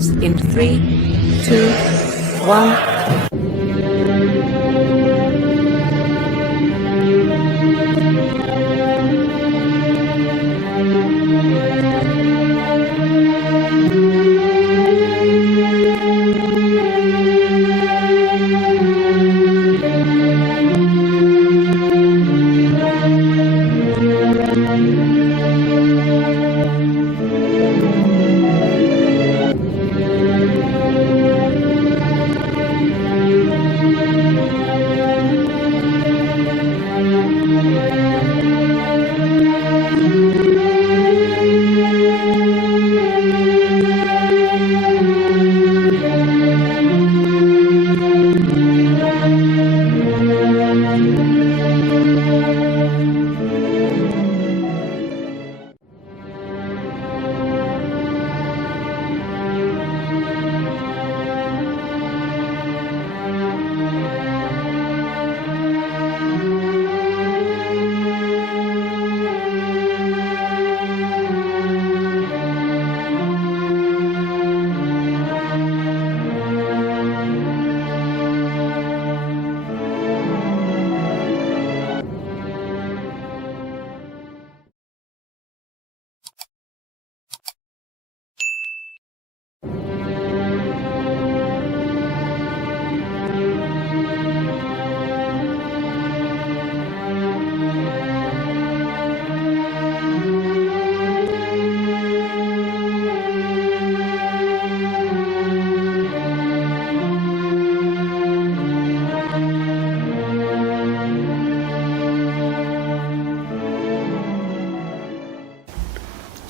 starts in 3, 2, 1.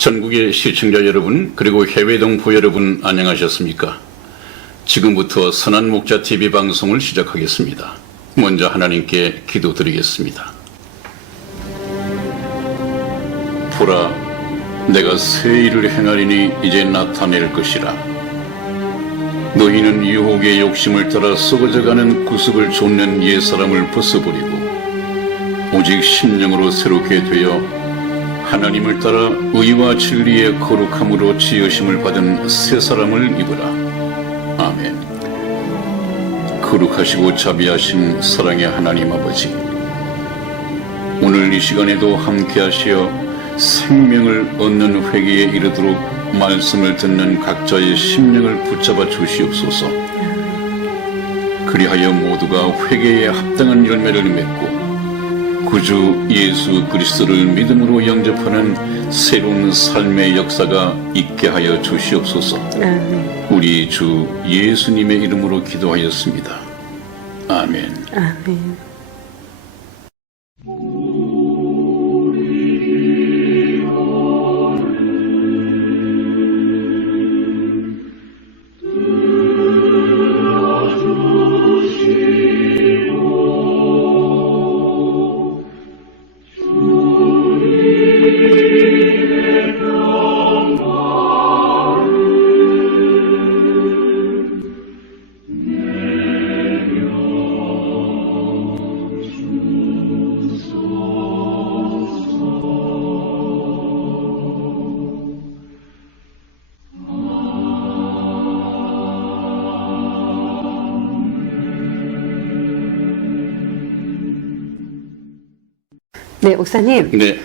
전국의 시청자 여러분, 그리고 해외 동포 여러분 안녕하셨습니까? 지금부터 선한 목자 TV 방송을 시작하겠습니다. 먼저 하나님께 기도드리겠습니다. 보라, 내가 새 일을 행하리니 이제 나타낼 것이라. 너희는 유혹의 욕심을 따라 썩어져가는 구습을 좇는 옛사람을 벗어버리고 오직 심령으로 새롭게 되어 하나님을 따라 의와 진리의 거룩함으로 지으심을 받은 새 사람을 입으라. 아멘. 거룩하시고 자비하신 사랑의 하나님 아버지, 오늘 이 시간에도 함께 하시어 생명을 얻는 회개에 이르도록 말씀을 듣는 각자의 심령을 붙잡아 주시옵소서. 그리하여 모두가 회개에 합당한 열매를 맺고 구주 예수 그리스도를 믿음으로 영접하는 새로운 삶의 역사가 있게 하여 주시옵소서. 우리 주 예수님의 이름으로 기도하였습니다. 아멘. 아멘. 네, 목사님. 네.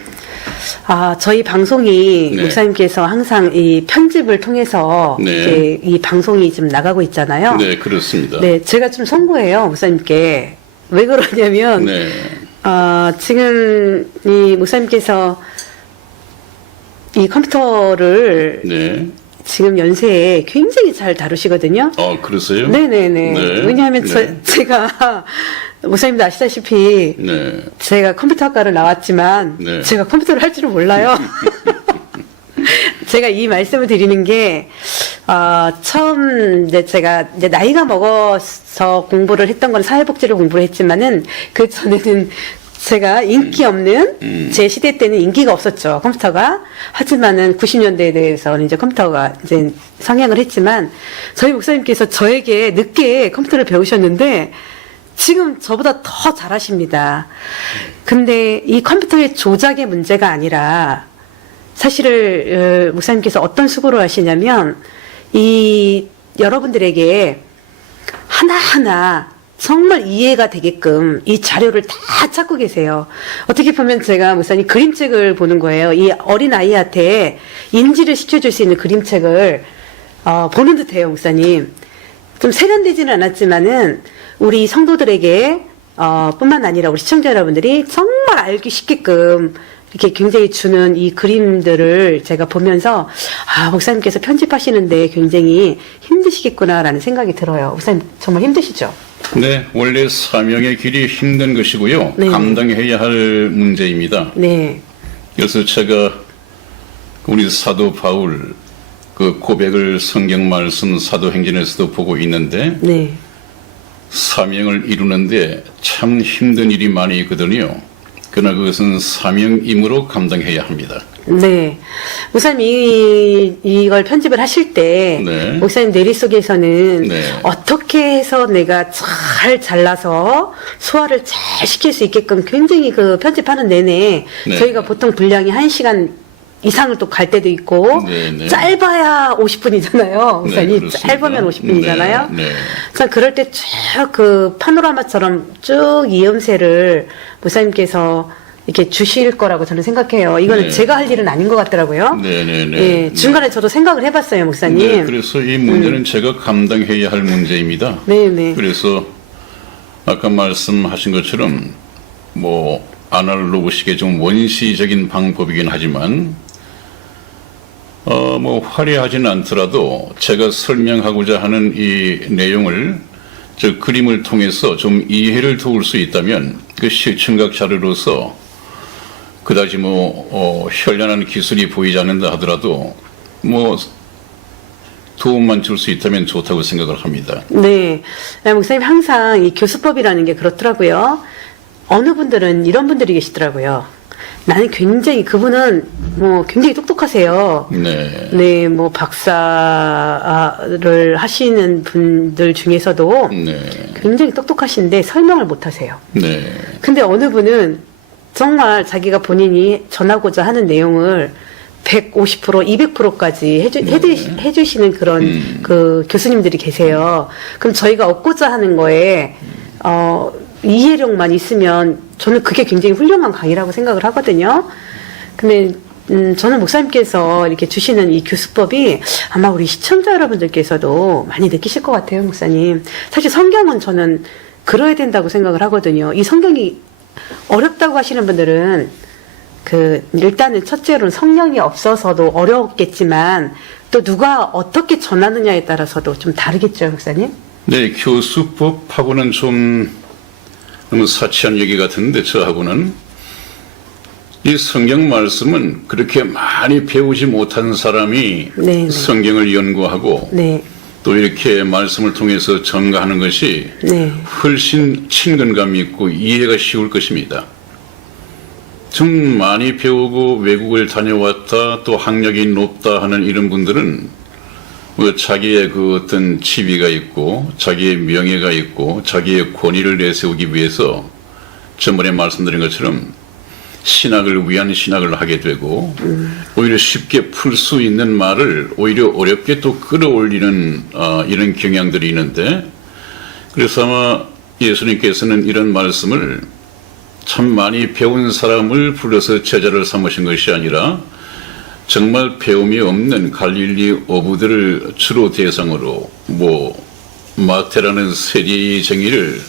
저희 방송이 네. 목사님께서 항상 이 편집을 통해서 네. 이제 이 방송이 지금 나가고 있잖아요. 네, 그렇습니다. 네, 제가 좀 송구해요, 목사님께. 왜 그러냐면, 네. 지금 이 목사님께서 이 컴퓨터를 네. 지금 연세에 굉장히 잘 다루시거든요. 그러세요? 네네네. 네. 왜냐하면 네. 제가 목사님도 아시다시피 네. 제가 컴퓨터학과를 나왔지만 네. 제가 컴퓨터를 할 줄은 몰라요. 제가 이 말씀을 드리는 게 처음 이제 제가 이제 나이가 먹어서 공부를 했던 건 사회복지를 공부를 했지만은 그 전에는 제가 인기 없는 제 시대 때는 인기가 없었죠, 컴퓨터가. 하지만은 90년대에 대해서는 이제 컴퓨터가 이제 성행을 했지만 저희 목사님께서 저에게 늦게 컴퓨터를 배우셨는데 지금 저보다 더 잘하십니다. 근데 이 컴퓨터의 조작의 문제가 아니라 사실을 목사님께서 어떤 수고를 하시냐면 이 여러분들에게 하나하나 정말 이해가 되게끔 이 자료를 다 찾고 계세요. 어떻게 보면 제가 목사님 그림책을 보는 거예요. 이 어린 아이한테 인지를 시켜줄 수 있는 그림책을 보는 듯해요, 목사님. 좀 세련되지는 않았지만은 우리 성도들에게 뿐만 아니라 우리 시청자 여러분들이 정말 알기 쉽게끔 이렇게 굉장히 주는 이 그림들을 제가 보면서 목사님께서 편집하시는데 굉장히 힘드시겠구나라는 생각이 들어요. 목사님 정말 힘드시죠? 네, 원래 사명의 길이 힘든 것이고요. 네. 감당해야 할 문제입니다. 네, 그래서 제가 우리 사도 바울 그 고백을 성경 말씀 사도행전에서도 보고 있는데 네, 사명을 이루는데 참 힘든 일이 많이 있거든요. 그러나 그것은 사명임으로 감당해야 합니다. 네. 목사님 이걸 편집을 하실 때 네. 목사님 뇌리 속에서는 네. 어떻게 해서 내가 잘 잘라서 소화를 잘 시킬 수 있게끔 굉장히 그 편집하는 내내 네. 저희가 보통 분량이 1시간 이상을 또 갈 때도 있고 네, 네. 짧아야 50분이잖아요. 목사님 그렇습니다. 짧으면 50분이잖아요. 네, 네. 그래서 그럴 때 쭉 그 파노라마처럼 쭉 이음새를 목사님께서 이렇게 주실 거라고 저는 생각해요. 이거는 네. 제가 할 일은 아닌 것 같더라고요. 네네네. 예, 중간에 저도 생각을 해봤어요, 목사님. 네, 그래서 이 문제는 제가 감당해야 할 문제입니다. 네네. 그래서 아까 말씀하신 것처럼 뭐 아날로그식의 좀 원시적인 방법이긴 하지만 뭐 화려하진 않더라도 제가 설명하고자 하는 이 내용을 저 그림을 통해서 좀 이해를 도울 수 있다면 그 시청각 자료로서 그다지 현란한 기술이 보이지 않는다 하더라도 뭐 도움만 줄 수 있다면 좋다고 생각을 합니다. 네. 목사님 항상 이 교수법이라는 게 그렇더라고요. 어느 분들은 이런 분들이 계시더라고요. 나는 굉장히 그분은 뭐 굉장히 똑똑하세요. 네. 네, 뭐 박사를 하시는 분들 중에서도 네. 굉장히 똑똑하신데 설명을 못 하세요. 네. 근데 어느 분은 정말 자기가 본인이 전하고자 하는 내용을 150%, 200%까지 해주시는 그런 그 교수님들이 계세요. 그럼 저희가 얻고자 하는 거에, 이해력만 있으면 저는 그게 굉장히 훌륭한 강의라고 생각을 하거든요. 근데, 저는 목사님께서 이렇게 주시는 이 교수법이 아마 우리 시청자 여러분들께서도 많이 느끼실 것 같아요, 목사님. 사실 성경은 저는 그러야 된다고 생각을 하거든요. 이 성경이 어렵다고 하시는 분들은 일단은 첫째로는 성령이 없어서도 어려웠겠지만 또 누가 어떻게 전하느냐에 따라서도 좀 다르겠죠, 목사님? 네, 교수법하고는 좀 너무 사치한 얘기 같은데 저하고는 이 성경 말씀은 그렇게 많이 배우지 못한 사람이 네. 성경을 연구하고 네, 또 이렇게 말씀을 통해서 전가하는 것이 네, 훨씬 친근감 있고 이해가 쉬울 것입니다. 좀 많이 배우고 외국을 다녀왔다 또 학력이 높다 하는 이런 분들은 뭐 자기의 그 어떤 지위가 있고 자기의 명예가 있고 자기의 권위를 내세우기 위해서 전번에 말씀드린 것처럼 신학을 위한 신학을 하게 되고 오히려 쉽게 풀 수 있는 말을 오히려 어렵게 또 끌어올리는 이런 경향들이 있는데 그래서 아마 예수님께서는 이런 말씀을 참 많이 배운 사람을 불러서 제자를 삼으신 것이 아니라 정말 배움이 없는 갈릴리 어부들을 주로 대상으로 마태라는 세리쟁이를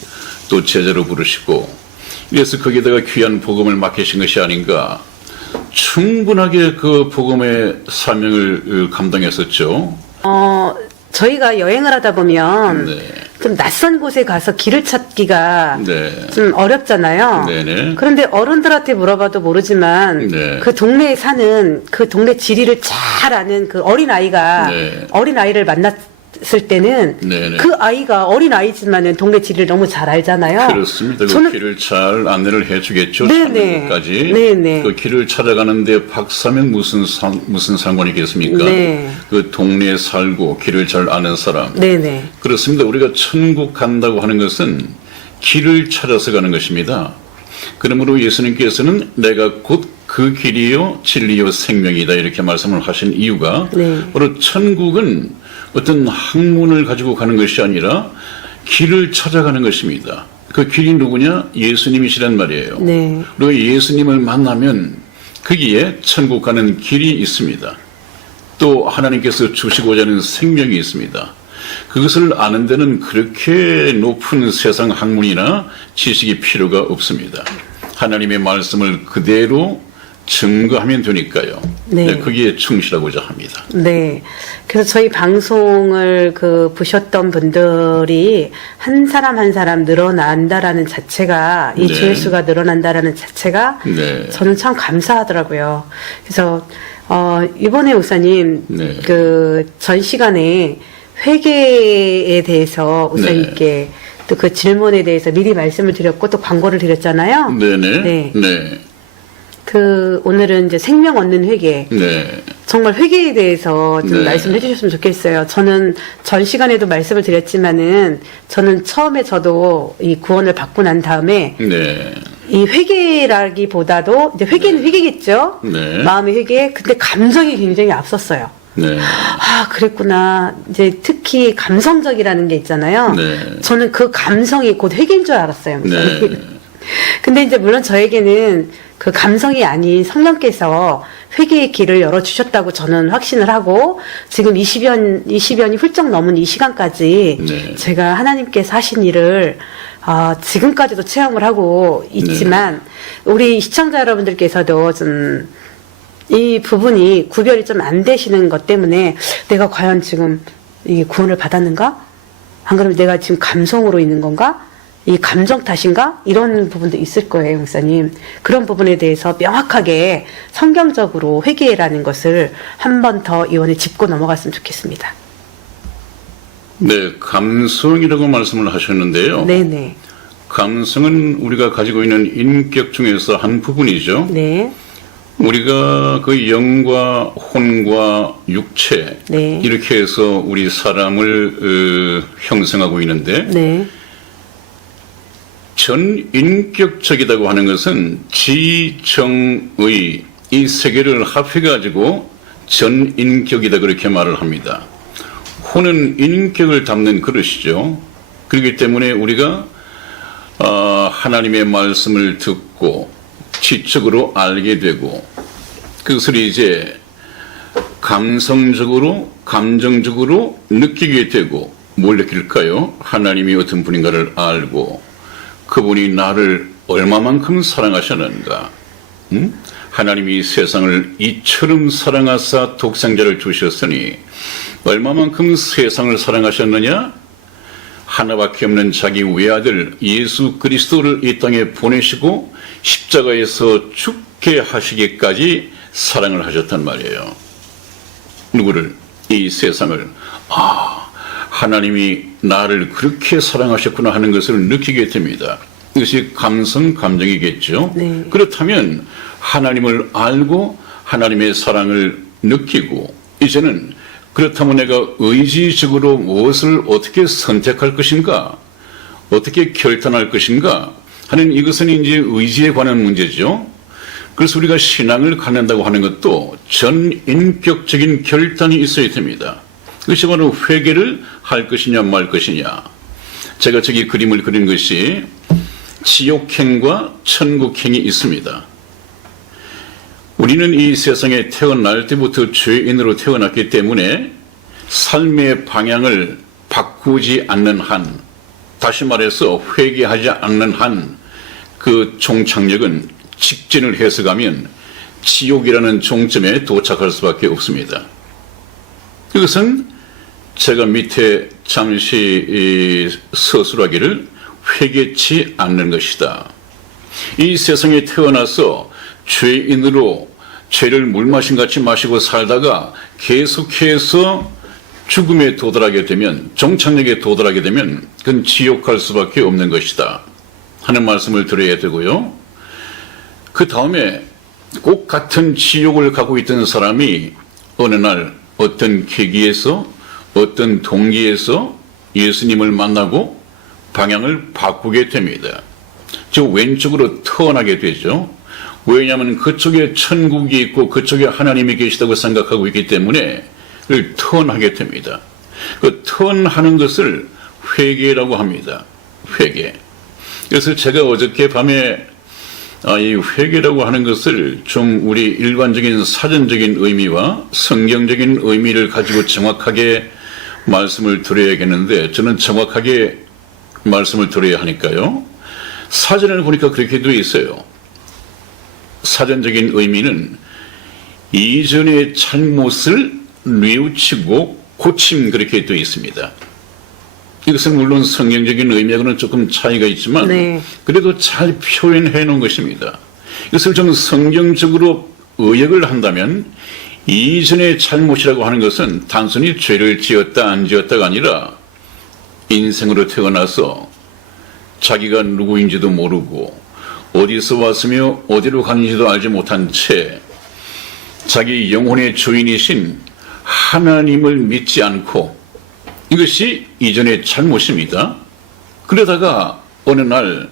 또 제자로 부르시고 그래서 거기다가 귀한 복음을 맡기신 것이 아닌가. 충분하게 그 복음의 사명을 감당했었죠. 저희가 여행을 하다 보면 네. 좀 낯선 곳에 가서 길을 찾기가 네. 좀 어렵잖아요. 네네. 그런데 어른들한테 물어봐도 모르지만 네. 그 동네에 사는 그 동네 지리를 잘 아는 그 어린아이가 네. 어린아이를 만났을 때는 네네. 그 아이가 어린아이지만은 동네 지리를 너무 잘 알잖아요. 그렇습니다. 그 길을 잘 안내를 해주겠죠. 네네. 까지. 네네. 그 길을 찾아가는데 박사면 무슨 상관이겠습니까? 네. 그 동네에 살고 길을 잘 아는 사람. 네네. 그렇습니다. 우리가 천국 간다고 하는 것은 길을 찾아서 가는 것입니다. 그러므로 예수님께서는 내가 곧 그 길이요 진리요 생명이다 이렇게 말씀을 하신 이유가 네. 바로 천국은 어떤 학문을 가지고 가는 것이 아니라 길을 찾아가는 것입니다. 그 길이 누구냐? 예수님이시란 말이에요. 네. 그리고 예수님을 만나면 거기에 천국 가는 길이 있습니다. 또 하나님께서 주시고자 하는 생명이 있습니다. 그것을 아는 데는 그렇게 높은 세상 학문이나 지식이 필요가 없습니다. 하나님의 말씀을 그대로 증거하면 되니까요. 네. 네, 거기에 충실하고자 합니다. 네. 그래서 저희 방송을 보셨던 분들이 한 사람 한 사람 늘어난다라는 자체가, 이 네. 조회수가 늘어난다라는 자체가 네. 저는 참 감사하더라고요. 그래서, 이번에 목사님, 네. 전 시간에 회계에 대해서 목사님께 또 그 질문에 대해서 미리 말씀을 드렸고 또 광고를 드렸잖아요. 네네. 네. 네. 오늘은 이제 생명 얻는 회계. 네. 정말 회계에 대해서 좀 네. 말씀해 주셨으면 좋겠어요. 저는 전 시간에도 말씀을 드렸지만은 저는 처음에 저도 이 구원을 받고 난 다음에 네. 이 회계라기보다도 이제 회계는 회계겠죠. 네. 마음의 회계. 근데 감정이 굉장히 앞섰어요. 네. 아, 그랬구나. 이제 특히 감성적이라는 게 있잖아요. 네. 저는 그 감성이 곧 회계인 줄 알았어요. 네. 근데 이제 물론 저에게는 그 감성이 아닌 성령께서 회개의 길을 열어주셨다고 저는 확신을 하고 지금 20년이 훌쩍 넘은 이 시간까지 네. 제가 하나님께서 하신 일을 지금까지도 체험을 하고 있지만 우리 시청자 여러분들께서도 좀 이 부분이 구별이 좀 안 되시는 것 때문에 내가 과연 지금 이 구원을 받았는가? 안 그러면 내가 지금 감성으로 있는 건가? 이 감정 탓인가? 이런 부분도 있을 거예요, 목사님. 그런 부분에 대해서 명확하게 성경적으로 회개라는 것을 한 번 더 이번에 짚고 넘어갔으면 좋겠습니다. 네, 감성이라고 말씀을 하셨는데요. 네네. 감성은 우리가 가지고 있는 인격 중에서 한 부분이죠. 네. 우리가 그 영과 혼과 육체 네. 이렇게 해서 우리 사람을 형성하고 있는데 네. 전인격적이라고 하는 것은 지정의 이 세 개를 합해가지고 전인격이다 그렇게 말을 합니다. 혼은 인격을 담는 그릇이죠. 그렇기 때문에 우리가 하나님의 말씀을 듣고 지적으로 알게 되고 그것을 이제 감성적으로 감정적으로 느끼게 되고 뭘 느낄까요? 하나님이 어떤 분인가를 알고 그분이 나를 얼마만큼 사랑하셨는가? 하나님이 세상을 이처럼 사랑하사 독생자를 주셨으니 얼마만큼 세상을 사랑하셨느냐? 하나밖에 없는 자기 외아들 예수 그리스도를 이 땅에 보내시고 십자가에서 죽게 하시기까지 사랑을 하셨단 말이에요. 누구를? 이 세상을. 하나님이 나를 그렇게 사랑하셨구나 하는 것을 느끼게 됩니다. 이것이 감정이겠죠. 네. 그렇다면 하나님을 알고 하나님의 사랑을 느끼고 이제는 그렇다면 내가 의지적으로 무엇을 어떻게 선택할 것인가, 어떻게 결단할 것인가 하는 이것은 이제 의지에 관한 문제죠. 그래서 우리가 신앙을 갖는다고 하는 것도 전인격적인 결단이 있어야 됩니다. 그것이 바로 회개를 할 것이냐 말 것이냐. 제가 저기 그림을 그린 것이 지옥행과 천국행이 있습니다. 우리는 이 세상에 태어날 때부터 죄인으로 태어났기 때문에 삶의 방향을 바꾸지 않는 한, 다시 말해서 회개하지 않는 한 그 종착역은 직진을 해서 가면 지옥이라는 종점에 도착할 수밖에 없습니다. 이것은 제가 밑에 잠시 서술하기를 회개치 않는 것이다. 이 세상에 태어나서 죄인으로 죄를 물마신같이 마시고 살다가 계속해서 죽음에 도달하게 되면, 정착역에 도달하게 되면 그건 지옥 갈 수밖에 없는 것이다 하는 말씀을 드려야 되고요. 그 다음에 꼭 같은 지옥을 가고 있던 사람이 어느 날 어떤 계기에서 어떤 동기에서 예수님을 만나고 방향을 바꾸게 됩니다. 저 왼쪽으로 턴하게 되죠. 왜냐하면 그쪽에 천국이 있고 그쪽에 하나님이 계시다고 생각하고 있기 때문에 그걸 턴하게 됩니다. 그 턴하는 것을 회개라고 합니다. 회개. 그래서 제가 어저께 밤에 이 회개라고 하는 것을 좀 우리 일반적인 사전적인 의미와 성경적인 의미를 가지고 정확하게 말씀을 드려야겠는데, 저는 정확하게 말씀을 드려야 하니까요. 사전을 보니까 그렇게 되어 있어요. 사전적인 의미는 이전의 잘못을 뉘우치고 고침, 그렇게 되어 있습니다. 이것은 물론 성경적인 의미하고는 조금 차이가 있지만 네. 그래도 잘 표현해 놓은 것입니다. 이것을 좀 성경적으로 의역을 한다면 이전의 잘못이라고 하는 것은 단순히 죄를 지었다 안 지었다가 아니라 인생으로 태어나서 자기가 누구인지도 모르고 어디서 왔으며 어디로 가는지도 알지 못한 채 자기 영혼의 주인이신 하나님을 믿지 않고, 이것이 이전의 잘못입니다. 그러다가 어느 날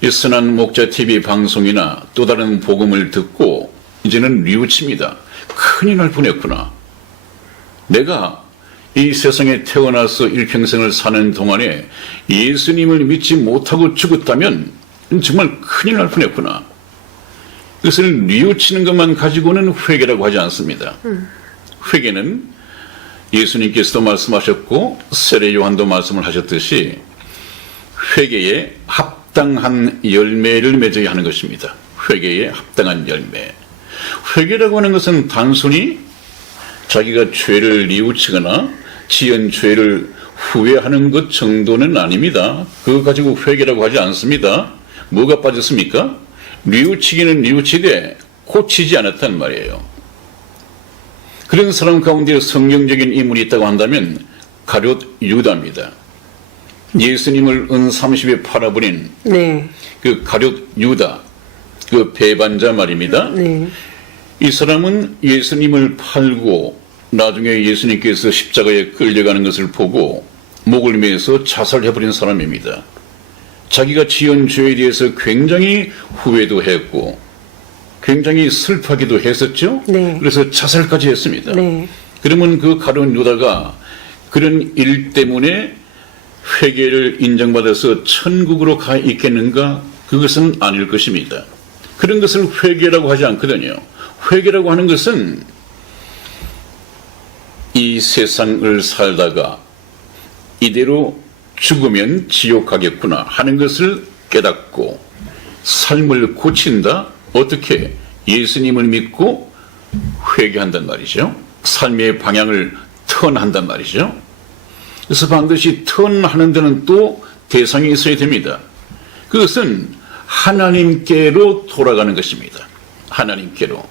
이 선한 목자 TV 방송이나 또 다른 복음을 듣고 이제는 뉘우칩니다. 큰일 날 뻔했구나. 내가 이 세상에 태어나서 일평생을 사는 동안에 예수님을 믿지 못하고 죽었다면 정말 큰일 날 뻔했구나. 이것을 뉘우치는 것만 가지고는 회개라고 하지 않습니다. 회개는 예수님께서도 말씀하셨고 세례 요한도 말씀을 하셨듯이 회개에 합당한 열매를 맺어야 하는 것입니다. 회개에 합당한 열매. 회개라고 하는 것은 단순히 자기가 죄를 뉘우치거나 지은 죄를 후회하는 것 정도는 아닙니다. 그거 가지고 회개라고 하지 않습니다. 뭐가 빠졌습니까? 뉘우치기는 뉘우치되 고치지 않았단 말이에요. 그런 사람 가운데 성경적인 인물이 있다고 한다면 가룟 유다입니다. 예수님을 은 30에 팔아버린 네. 그 가룟 유다, 그 배반자 말입니다. 네. 이 사람은 예수님을 팔고 나중에 예수님께서 십자가에 끌려가는 것을 보고 목을 매서 자살해버린 사람입니다. 자기가 지은 죄에 대해서 굉장히 후회도 했고 굉장히 슬퍼하기도 했었죠. 네. 그래서 자살까지 했습니다. 네. 그러면 그 가룟 유다가 그런 일 때문에 회개를 인정받아서 천국으로 가 있겠는가? 그것은 아닐 것입니다. 그런 것을 회개라고 하지 않거든요. 회개라고 하는 것은 이 세상을 살다가 이대로 죽으면 지옥 가겠구나 하는 것을 깨닫고 삶을 고친다. 어떻게? 예수님을 믿고 회개한단 말이죠. 삶의 방향을 턴한단 말이죠. 그래서 반드시 턴하는 데는 또 대상이 있어야 됩니다. 그것은 하나님께로 돌아가는 것입니다. 하나님께로.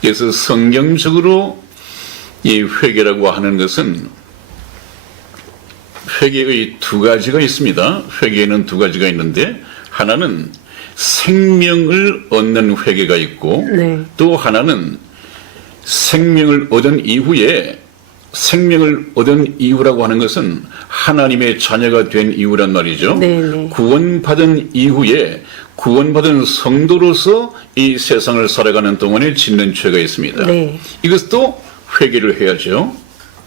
그래서 성경적으로 이 회개라고 하는 것은 회개의 두 가지가 있습니다. 회개에는 두 가지가 있는데 하나는 생명을 얻는 회개가 있고 네. 또 하나는 생명을 얻은 이후에, 생명을 얻은 이후라고 하는 것은 하나님의 자녀가 된 이후란 말이죠. 네네. 구원받은 이후에 구원받은 성도로서 이 세상을 살아가는 동안에 짓는 죄가 있습니다. 네. 이것도 회개를 해야죠.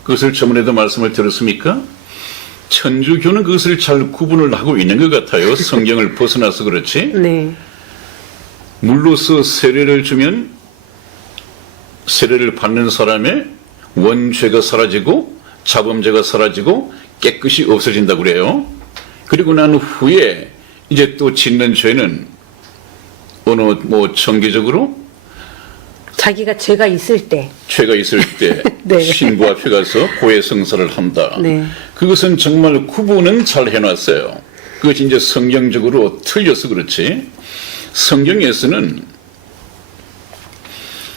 그것을 저번에도 말씀을 들었습니까? 천주교는 그것을 잘 구분을 하고 있는 것 같아요. 성경을 벗어나서 그렇지. 네. 물로서 세례를 주면 세례를 받는 사람의 원죄가 사라지고 자범죄가 사라지고 깨끗이 없어진다고 그래요. 그리고 난 후에 이제 또 짓는 죄는 어느 정기적으로 자기가 죄가 있을 때. 죄가 있을 때 네. 신부 앞에 가서 고해성사를 한다. 네. 그것은 정말 구분은 잘 해놨어요. 그것이 이제 성경적으로 틀려서 그렇지. 성경에서는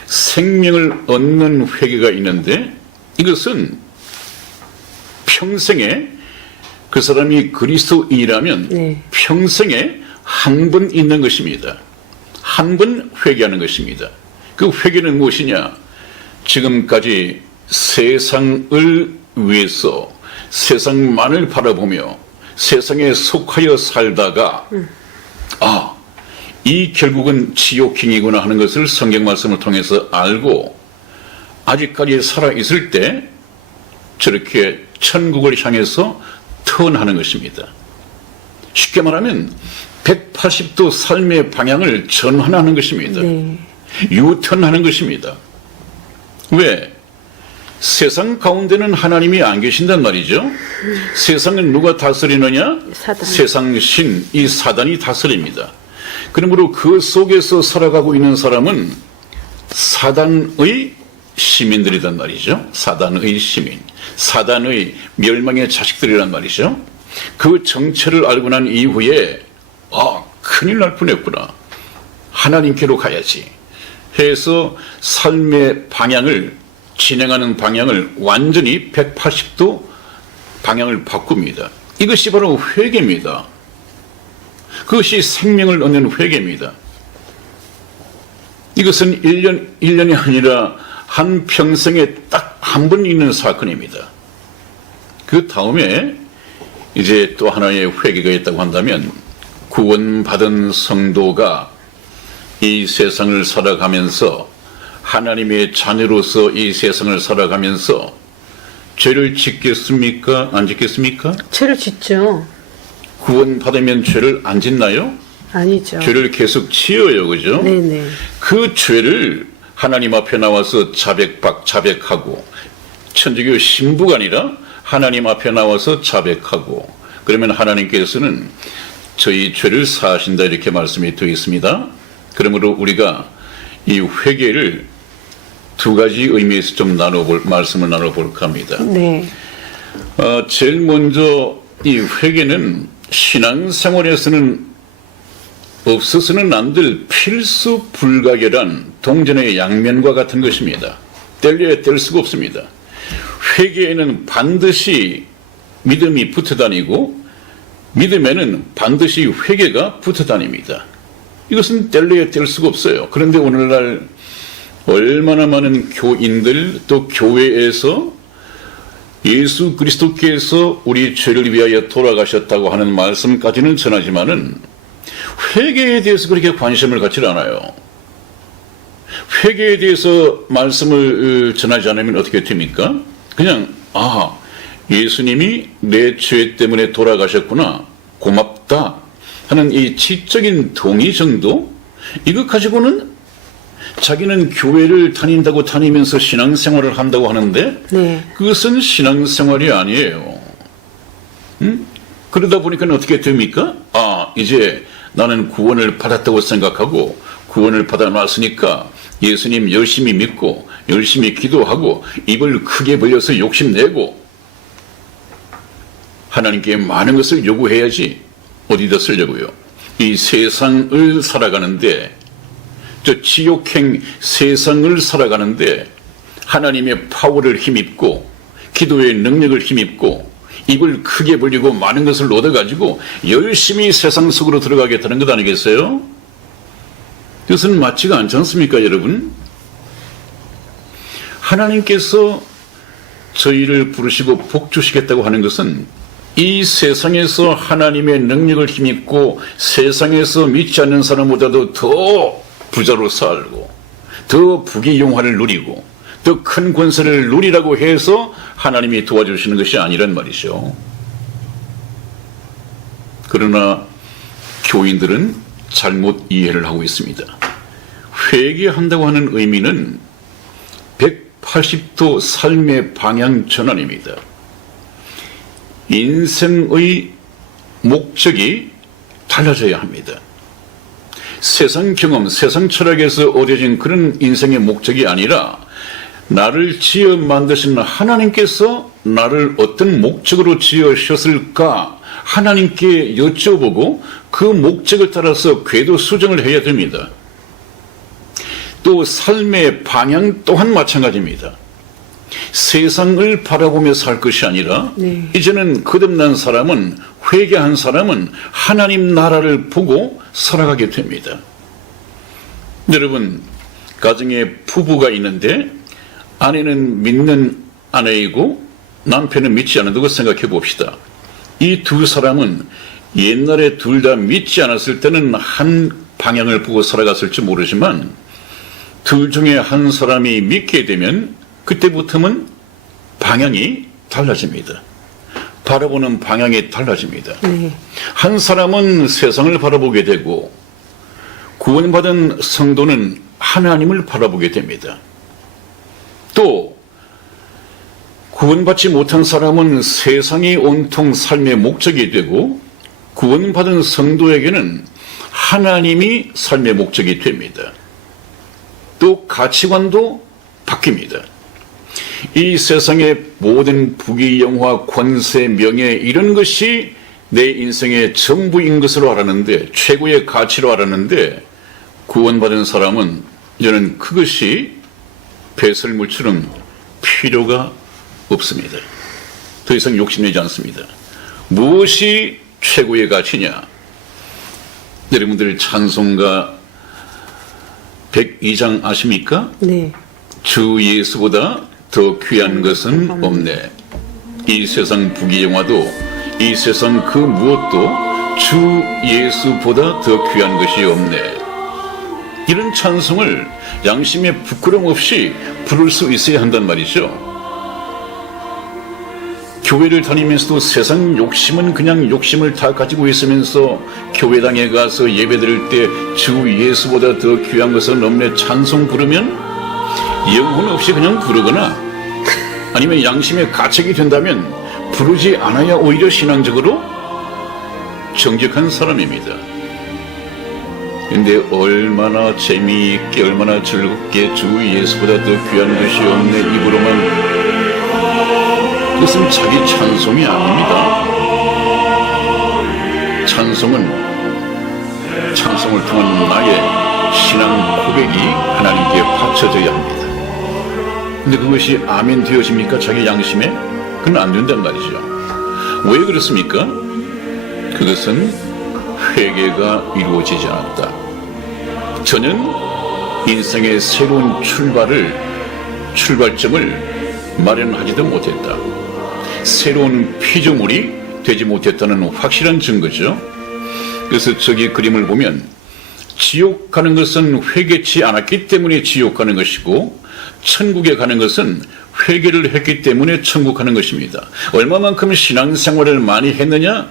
생명을 얻는 회개가 있는데 이것은 평생에 그 사람이 그리스도인이라면 네. 평생에 한 번 있는 것입니다. 한 번 회개하는 것입니다. 그 회개는 무엇이냐? 지금까지 세상을 위해서 세상만을 바라보며 세상에 속하여 살다가 아, 이 결국은 지옥행이구나 하는 것을 성경 말씀을 통해서 알고 아직까지 살아있을 때 저렇게 천국을 향해서 턴하는 것입니다. 쉽게 말하면 180도 삶의 방향을 전환하는 것입니다. 네. 유턴하는 것입니다. 왜? 세상 가운데는 하나님이 안 계신단 말이죠. 세상은 누가 다스리느냐? 사단. 세상 신, 이 사단이 다스립니다. 그러므로 그 속에서 살아가고 있는 사람은 사단의 시민들이란 말이죠. 사단의 시민, 사단의 멸망의 자식들이란 말이죠. 그 정체를 알고 난 이후에 큰일 날 뻔했구나. 하나님께로 가야지 해서 삶의 방향을 진행하는 방향을 완전히 180도 방향을 바꿉니다. 이것이 바로 회개입니다. 그것이 생명을 얻는 회개입니다. 이것은 1년이 아니라 한 평생에 딱 한 번 있는 사건입니다. 그 다음에 이제 또 하나의 회개가 있다고 한다면 구원받은 성도가 이 세상을 살아가면서 하나님의 자녀로서 이 세상을 살아가면서 죄를 짓겠습니까? 안 짓겠습니까? 죄를 짓죠. 구원받으면 죄를 안 짓나요? 아니죠. 죄를 계속 지어요, 그죠? 네네. 그 죄를 하나님 앞에 나와서 자백하고 천주교 신부가 아니라 하나님 앞에 나와서 자백하고 그러면 하나님께서는 저희 죄를 사하신다 이렇게 말씀이 되어 있습니다. 그러므로 우리가 이 회개를 두 가지 의미에서 좀 말씀을 나눠볼까 합니다. 네. 제일 먼저 이 회개는 신앙생활에서는 없어서는 안 될 필수 불가결한 동전의 양면과 같은 것입니다. 뗄려야 뗄 수가 없습니다. 회개에는 반드시 믿음이 붙어 다니고 믿음에는 반드시 회개가 붙어 다닙니다. 이것은 뗄려야 뗄 수가 없어요. 그런데 오늘날 얼마나 많은 교인들 또 교회에서 예수 그리스도께서 우리 죄를 위하여 돌아가셨다고 하는 말씀까지는 전하지만은 회개에 대해서 그렇게 관심을 갖지 않아요. 회개에 대해서 말씀을 전하지 않으면 어떻게 됩니까? 그냥 예수님이 내 죄 때문에 돌아가셨구나 고맙다 하는 이 지적인 동의 정도 이거 가지고는 자기는 교회를 다닌다고 다니면서 신앙생활을 한다고 하는데 네. 그것은 신앙생활이 아니에요. 그러다 보니까 어떻게 됩니까? 이제 나는 구원을 받았다고 생각하고 구원을 받아놨으니까 예수님 열심히 믿고 열심히 기도하고 입을 크게 벌려서 욕심내고 하나님께 많은 것을 요구해야지 어디다 쓰려고요. 이 세상을 살아가는데 저 지옥행 세상을 살아가는데 하나님의 파워를 힘입고 기도의 능력을 힘입고 입을 크게 벌리고 많은 것을 얻어가지고 열심히 세상 속으로 들어가겠다는 것 아니겠어요? 그것은 맞지가 않지 않습니까, 여러분? 하나님께서 저희를 부르시고 복 주시겠다고 하는 것은 이 세상에서 하나님의 능력을 힘입고 세상에서 믿지 않는 사람보다도 더 부자로 살고 더 부귀영화를 누리고 더 큰 권세를 누리라고 해서 하나님이 도와주시는 것이 아니란 말이죠. 그러나 교인들은 잘못 이해를 하고 있습니다. 회개한다고 하는 의미는 180도 삶의 방향 전환입니다. 인생의 목적이 달라져야 합니다. 세상 경험, 세상 철학에서 얻어진 그런 인생의 목적이 아니라 나를 지어 만드신 하나님께서 나를 어떤 목적으로 지으셨을까 하나님께 여쭤보고 그 목적을 따라서 궤도 수정을 해야 됩니다. 또 삶의 방향 또한 마찬가지입니다. 세상을 바라보며 살 것이 아니라 이제는 거듭난 사람은 회개한 사람은 하나님 나라를 보고 살아가게 됩니다. 여러분 가정에 부부가 있는데 아내는 믿는 아내이고 남편은 믿지 않는다고 생각해 봅시다. 이 두 사람은 옛날에 둘 다 믿지 않았을 때는 한 방향을 보고 살아갔을지 모르지만 둘 중에 한 사람이 믿게 되면 그때부터는 방향이 달라집니다. 바라보는 방향이 달라집니다. 네. 한 사람은 세상을 바라보게 되고 구원받은 성도는 하나님을 바라보게 됩니다. 또 구원받지 못한 사람은 세상이 온통 삶의 목적이 되고 구원받은 성도에게는 하나님이 삶의 목적이 됩니다. 또 가치관도 바뀝니다. 이 세상의 모든 부귀영화, 권세, 명예 이런 것이 내 인생의 전부인 것으로 알았는데 최고의 가치로 알았는데 구원받은 사람은 저는 그것이 배설물처럼 필요가 없습니다. 더 이상 욕심내지 않습니다. 무엇이 최고의 가치냐? 여러분들 찬송가 102장 아십니까? 네. 주 예수보다 더 귀한 것은 없네. 이 세상 부귀영화도 이 세상 그 무엇도 주 예수보다 더 귀한 것이 없네. 이런 찬송을 양심에 부끄럼 없이 부를 수 있어야 한단 말이죠. 교회를 다니면서도 세상 욕심은 그냥 욕심을 다 가지고 있으면서 교회당에 가서 예배 드릴 때 주 예수보다 더 귀한 것은 없네 찬송 부르면 영혼 없이 그냥 부르거나 아니면 양심에 가책이 된다면 부르지 않아야 오히려 신앙적으로 정직한 사람입니다. 근데 얼마나 재미있게 얼마나 즐겁게 주 예수보다 더 귀한 것이 없네 입으로만 그것은 자기 찬송이 아닙니다. 찬송을 통한 나의 신앙 고백이 하나님께 바쳐져야 합니다. 근데 그것이 아멘 되어집니까? 자기 양심에? 그건 안 된단 말이죠. 왜 그렇습니까? 그것은 회개가 이루어지지 않았다. 저는 인생의 새로운 출발점을 마련하지도 못했다. 새로운 피조물이 되지 못했다는 확실한 증거죠. 그래서 저기 그림을 보면 지옥 가는 것은 회개치 않았기 때문에 지옥 가는 것이고 천국에 가는 것은 회개를 했기 때문에 천국 가는 것입니다. 얼마만큼 신앙생활을 많이 했느냐,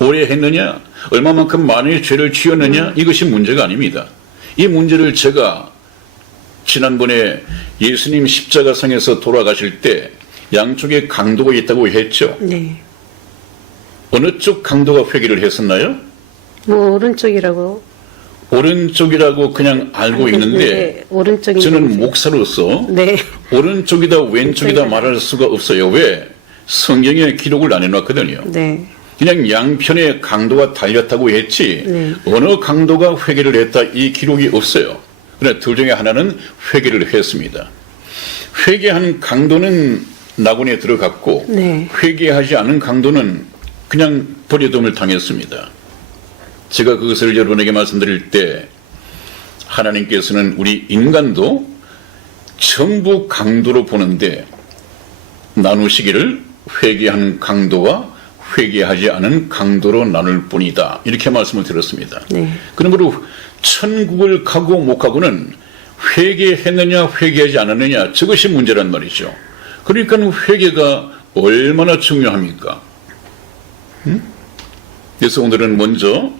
오래 했느냐, 얼마만큼 많이 죄를 지었느냐 이것이 문제가 아닙니다. 이 문제를 제가 지난번에 예수님 십자가상에서 돌아가실 때 양쪽에 강도가 있다고 했죠. 네. 어느 쪽 강도가 회개를 했었나요? 뭐 오른쪽이라고 그냥 알고 있는데 네, 오른쪽인 저는 목사로서 네. 오른쪽이다 왼쪽이다 말할 수가 없어요. 왜? 성경에 기록을 안 해놨거든요. 네. 그냥 양편에 강도가 달렸다고 했지 네. 어느 강도가 회개를 했다 이 기록이 없어요. 그러나 둘 중에 하나는 회개를 했습니다. 회개한 강도는 낙원에 들어갔고 네. 회개하지 않은 강도는 그냥 버려둠을 당했습니다. 제가 그것을 여러분에게 말씀드릴 때 하나님께서는 우리 인간도 전부 강도로 보는데 나누시기를 회개한 강도와 회개하지 않은 강도로 나눌 뿐이다. 이렇게 말씀을 드렸습니다. 네. 그러므로 천국을 가고 못 가고는 회개했느냐 회개하지 않았느냐 저것이 문제란 말이죠. 그러니까 회개가 얼마나 중요합니까? 그래서 오늘은 먼저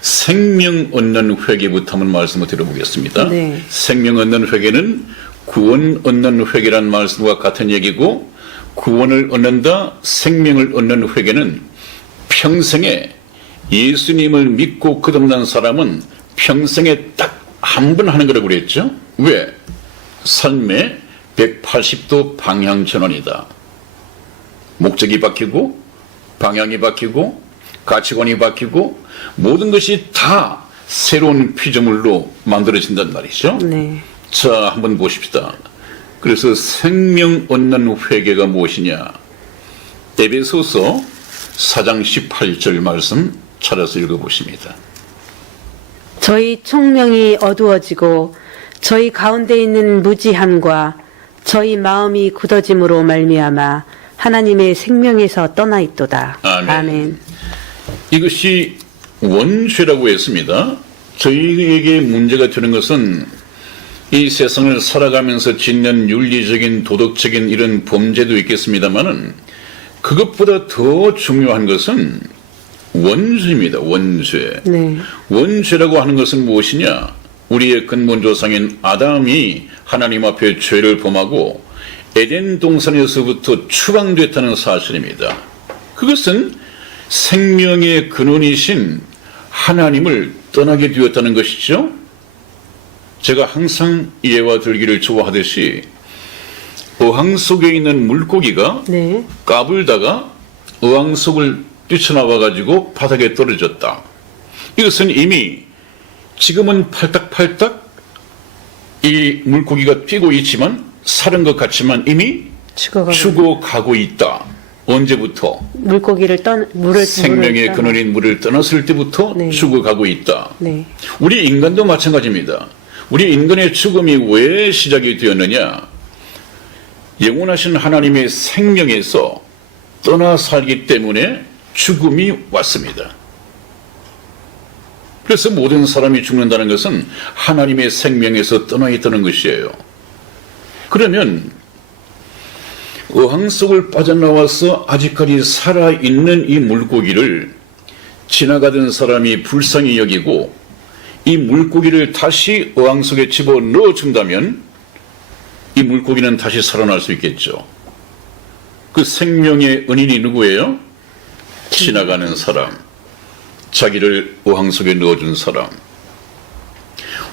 생명 얻는 회개부터 한번 말씀을 드려보겠습니다. 네. 생명 얻는 회개는 구원 얻는 회개란 말씀과 같은 얘기고 구원을 얻는다, 생명을 얻는 회개는 평생에 예수님을 믿고 거듭난 사람은 평생에 딱 한 번 하는 거라고 그랬죠. 왜? 삶의 180도 방향 전환이다. 목적이 바뀌고 방향이 바뀌고 가치관이 바뀌고 모든 것이 다 새로운 피조물로 만들어진단 말이죠. 네. 자, 한번 보십시다. 그래서 생명 얻는 회개가 무엇이냐? 에베소서 4장 18절 말씀 찾아서 읽어보십니다. 저희 총명이 어두워지고 저희 가운데 있는 무지함과 저희 마음이 굳어짐으로 말미암아 하나님의 생명에서 떠나 있도다. 아멘. 아멘. 이것이 원죄라고 했습니다. 저희에게 문제가 되는 것은 이 세상을 살아가면서 짓는 윤리적인 도덕적인 이런 범죄도 있겠습니다만은 그것보다 더 중요한 것은 원죄입니다. 원죄. 네. 원죄라고 하는 것은 무엇이냐? 우리의 근본 조상인 아담이 하나님 앞에 죄를 범하고 에덴 동산에서부터 추방됐다는 사실입니다. 그것은 생명의 근원이신 하나님을 떠나게 되었다는 것이죠. 제가 항상 예와 들기를 좋아하듯이 어항 속에 있는 물고기가 네. 까불다가 어항 속을 뛰쳐나와 가지고 바닥에 떨어졌다. 이것은 이미 지금은 팔딱팔딱 이 물고기가 뛰고 있지만 사는 것 같지만 이미 죽어가고 있다. 언제부터? 생명의 근원인 물을 떠났을 때부터 네. 죽어가고 있다. 네. 우리 인간도 마찬가지입니다. 우리 인간의 죽음이 왜 시작이 되었느냐? 영원하신 하나님의 생명에서 떠나 살기 때문에 죽음이 왔습니다. 그래서 모든 사람이 죽는다는 것은 하나님의 생명에서 떠나 있다는 것이에요. 그러면 어항 속을 빠져나와서 아직까지 살아있는 이 물고기를 지나가던 사람이 불쌍히 여기고 이 물고기를 다시 어항 속에 집어넣어 준다면 이 물고기는 다시 살아날 수 있겠죠. 그 생명의 은인이 누구예요? 지나가는 사람, 자기를 어항 속에 넣어준 사람.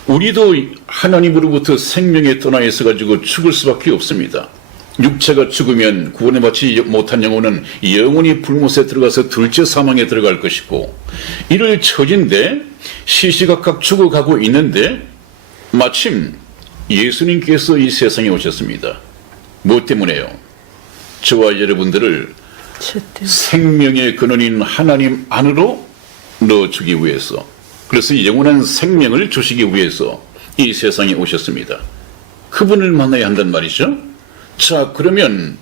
우리도 하나님으로부터 생명에 떠나 있어가지고 죽을 수밖에 없습니다. 육체가 죽으면 구원을 받지 못한 영혼은 영원히 불못에 들어가서 둘째 사망에 들어갈 것이고, 이를 처진데 시시각각 죽어가고 있는데 마침 예수님께서 이 세상에 오셨습니다. 무엇 때문에요? 저와 여러분들을 생명의 근원인 하나님 안으로 넣어주기 위해서, 그래서 영원한 생명을 주시기 위해서 이 세상에 오셨습니다. 그분을 만나야 한단 말이죠. 자, 그러면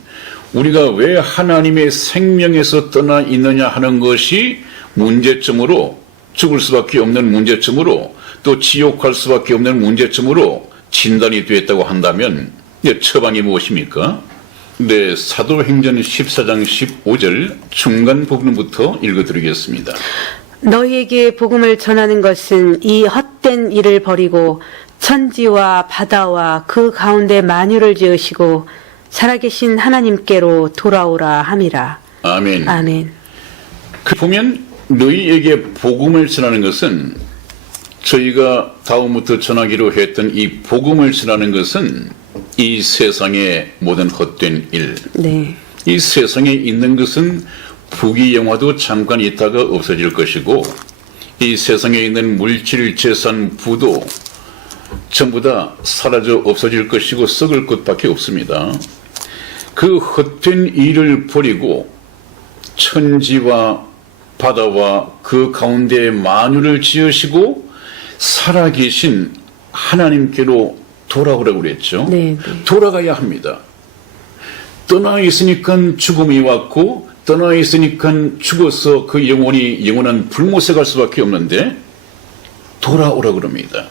우리가 왜 하나님의 생명에서 떠나 있느냐 하는 것이 문제점으로, 죽을 수밖에 없는 문제점으로, 또 지옥 갈 수밖에 없는 문제점으로 진단이 되었다고 한다면 처방이 무엇입니까? 네, 사도행전 14장 15절 중간 부분부터 읽어드리겠습니다. 너희에게 복음을 전하는 것은 이 헛된 일을 버리고 천지와 바다와 그 가운데 만유를 지으시고 살아계신 하나님께로 돌아오라 함이라. 아멘. 아멘. 그 보면 너희에게 복음을 전하는 것은, 저희가 다음부터 전하기로 했던 이 복음을 전하는 것은 이 세상의 모든 헛된 일, 네. 이 세상에 있는 것은 부귀영화도 잠깐 있다가 없어질 것이고, 이 세상에 있는 물질, 재산, 부도 전부 다 사라져 없어질 것이고 썩을 것밖에 없습니다. 그 헛된 일을 버리고 천지와 바다와 그 가운데 만유를 지으시고 살아계신 하나님께로 돌아오라고 그랬죠. 네, 네. 돌아가야 합니다. 떠나 있으니까 죽음이 왔고, 떠나 있으니까 죽어서 그 영혼이 영원한 불못에 갈 수밖에 없는데 돌아오라 그럽니다.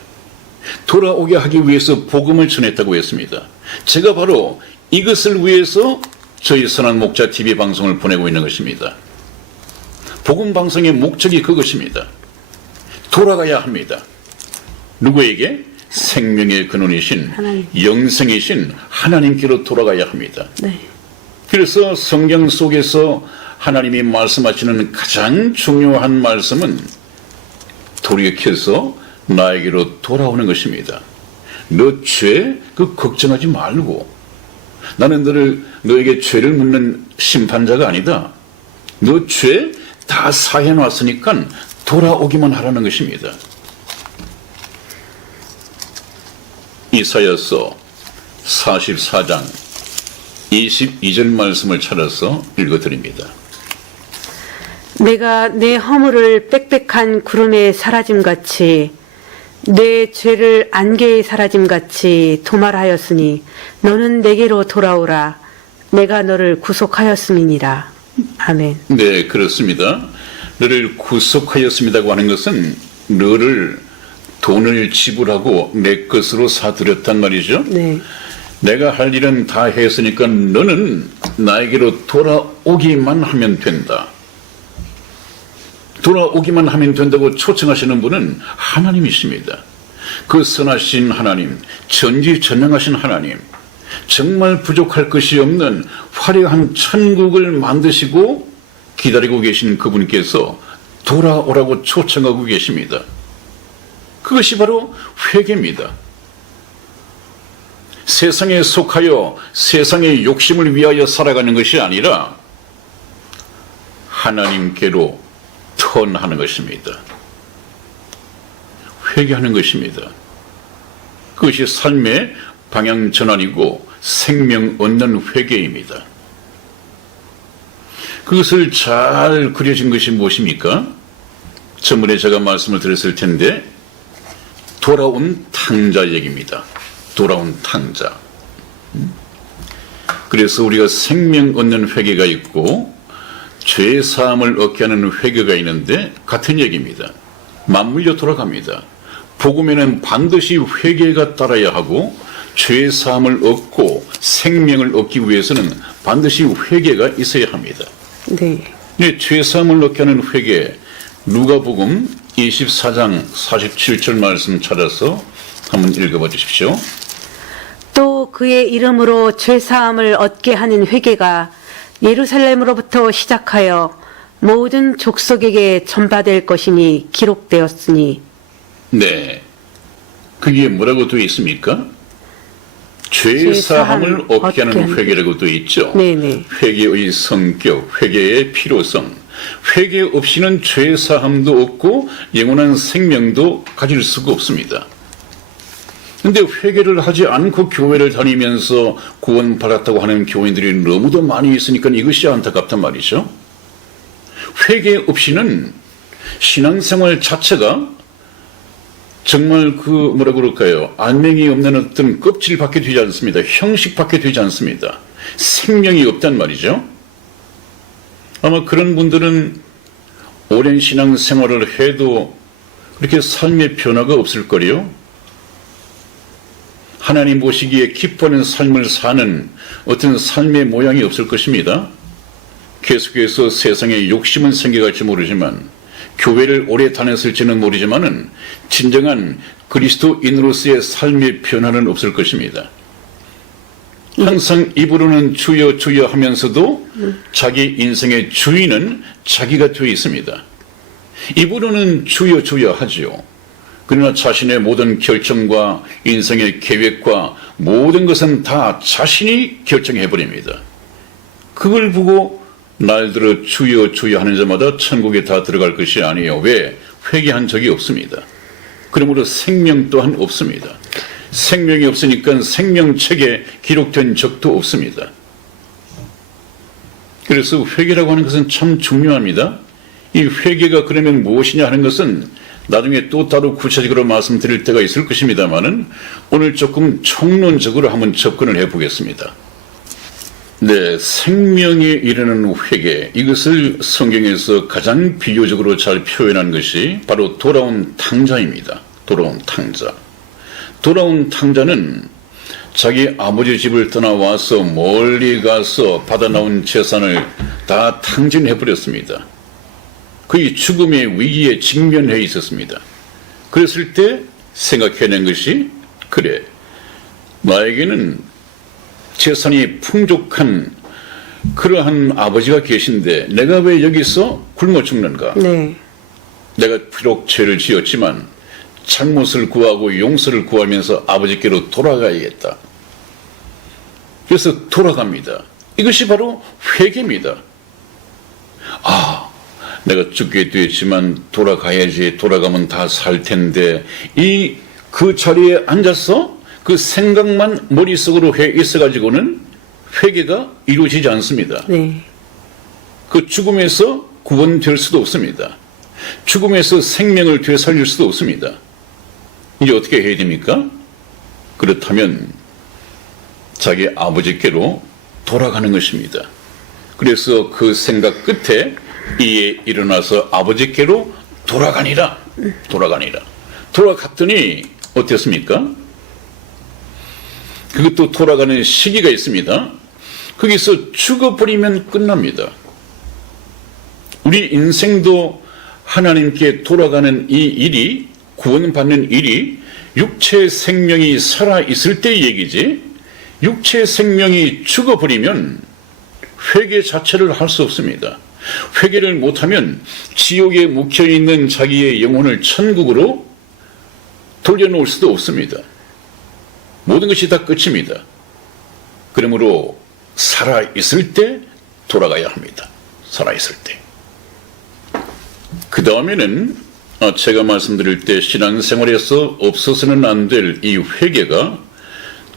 돌아오게 하기 위해서 복음을 전했다고 했습니다. 제가 바로 이것을 위해서 저희 선한 목자 TV 방송을 보내고 있는 것입니다. 복음 방송의 목적이 그것입니다. 돌아가야 합니다. 누구에게? 생명의 근원이신 하나님. 영생이신 하나님께로 돌아가야 합니다. 네. 그래서 성경 속에서 하나님이 말씀하시는 가장 중요한 말씀은 돌이켜서 나에게로 돌아오는 것입니다. 너 죄 그 걱정하지 말고, 나는 너에게 죄를 묻는 심판자가 아니다. 너 죄 다 사해놨으니까 돌아오기만 하라는 것입니다. 이사야서 44장 22절 말씀을 찾아서 읽어드립니다. 내가 내 허물을 빽빽한 구름에 사라짐같이 내 죄를 안개에 사라짐같이 도말하였으니 너는 내게로 돌아오라. 내가 너를 구속하였음이니라. 아멘. 네, 그렇습니다. 너를 구속하였습니다고 하는 것은 너를 돈을 지불하고 내 것으로 사들였단 말이죠. 네. 내가 할 일은 다 했으니까 너는 나에게로 돌아오기만 하면 된다. 돌아오기만 하면 된다고 초청하시는 분은 하나님이십니다. 그 선하신 하나님, 전지전능하신 하나님, 정말 부족할 것이 없는 화려한 천국을 만드시고 기다리고 계신 그분께서 돌아오라고 초청하고 계십니다. 그것이 바로 회개입니다. 세상에 속하여 세상의 욕심을 위하여 살아가는 것이 아니라 하나님께로 턴하는 것입니다. 회개하는 것입니다. 그것이 삶의 방향 전환이고 생명 얻는 회개입니다. 그것을 잘 그려진 것이 무엇입니까? 전번에 제가 말씀을 드렸을 텐데 돌아온 탕자 얘기입니다. 돌아온 탕자. 그래서 우리가 생명 얻는 회개가 있고 죄 사함을 얻게 하는 회개가 있는데 같은 얘기입니다. 맞물려 돌아갑니다. 복음에는 반드시 회개가 따라야 하고 죄 사함을 얻고 생명을 얻기 위해서는 반드시 회개가 있어야 합니다. 네. 네, 죄 사함을 얻게 하는 회개, 누가복음 24장 47절 말씀 찾아서 한번 읽어봐 주십시오. 또 그의 이름으로 죄사함을 얻게 하는 회개가 예루살렘으로부터 시작하여 모든 족속에게 전파될 것이니 기록되었으니. 네, 그게 뭐라고 되어 있습니까? 죄사함을 얻게 하는 회개라고 되어 있죠. 네네. 회개의 성격, 회개의 필요성, 회개 없이는 죄사함도 없고 영원한 생명도 가질 수가 없습니다. 근데 회개를 하지 않고 교회를 다니면서 구원받았다고 하는 교인들이 너무도 많이 있으니까 이것이 안타깝단 말이죠. 회개 없이는 신앙생활 자체가 정말 뭐라고 그럴까요? 안명이 없는 어떤 껍질밖에 되지 않습니다. 형식밖에 되지 않습니다. 생명이 없단 말이죠. 아마 그런 분들은 오랜 신앙생활을 해도 그렇게 삶의 변화가 없을 거리요. 하나님 보시기에 기뻐하는 삶을 사는 어떤 삶의 모양이 없을 것입니다. 계속해서 세상에 욕심은 생겨갈지 모르지만 교회를 오래 다녔을지는 모르지만은 진정한 그리스도인으로서의 삶의 변화는 없을 것입니다. 항상 입으로는 주여 주여 하면서도 자기 인생의 주인은 자기가 되어 있습니다. 입으로는 주여 주여 하지요. 그러나 자신의 모든 결정과 인생의 계획과 모든 것은 다 자신이 결정해버립니다. 그걸 보고 날들어 주여 주여 하는 자마다 천국에 다 들어갈 것이 아니에요. 왜? 회개한 적이 없습니다. 그러므로 생명 또한 없습니다. 생명이 없으니까 생명책에 기록된 적도 없습니다. 그래서 회개라고 하는 것은 참 중요합니다. 이 회개가 그러면 무엇이냐 하는 것은 나중에 또 따로 구체적으로 말씀드릴 때가 있을 것입니다만은 오늘 조금 총론적으로 한번 접근을 해보겠습니다. 네, 생명에 이르는 회개, 이것을 성경에서 가장 비유적으로 잘 표현한 것이 바로 돌아온 탕자입니다. 돌아온 탕자. 돌아온 탕자는 자기 아버지 집을 떠나와서 멀리 가서 받아나온 재산을 다 탕진해버렸습니다. 그의 죽음의 위기에 직면해 있었습니다. 그랬을 때 생각해낸 것이, 그래, 나에게는 재산이 풍족한 그러한 아버지가 계신데 내가 왜 여기서 굶어 죽는가? 네. 내가 비록 죄를 지었지만 잘못을 구하고 용서를 구하면서 아버지께로 돌아가야겠다. 그래서 돌아갑니다. 이것이 바로 회개입니다. 내가 죽게 되었지만 돌아가야지, 돌아가면 다 살 텐데, 그 자리에 앉아서 그 생각만 머릿속으로 해 있어가지고는 회개가 이루어지지 않습니다. 네. 그 죽음에서 구원될 수도 없습니다. 죽음에서 생명을 되살릴 수도 없습니다. 이제 어떻게 해야 됩니까? 그렇다면 자기 아버지께로 돌아가는 것입니다. 그래서 그 생각 끝에 이에 일어나서 아버지께로 돌아가니라. 돌아갔더니 어땠습니까? 그것도 돌아가는 시기가 있습니다. 거기서 죽어버리면 끝납니다. 우리 인생도 하나님께 돌아가는 이 일이, 구원받는 일이 육체 생명이 살아있을 때의 얘기지, 육체 생명이 죽어버리면 회개 자체를 할 수 없습니다. 회개를 못하면 지옥에 묵혀있는 자기의 영혼을 천국으로 돌려놓을 수도 없습니다. 모든 것이 다 끝입니다. 그러므로 살아있을 때 돌아가야 합니다. 살아있을 때. 그 다음에는 제가 말씀드릴 때 신앙생활에서 없어서는 안 될 이 회개가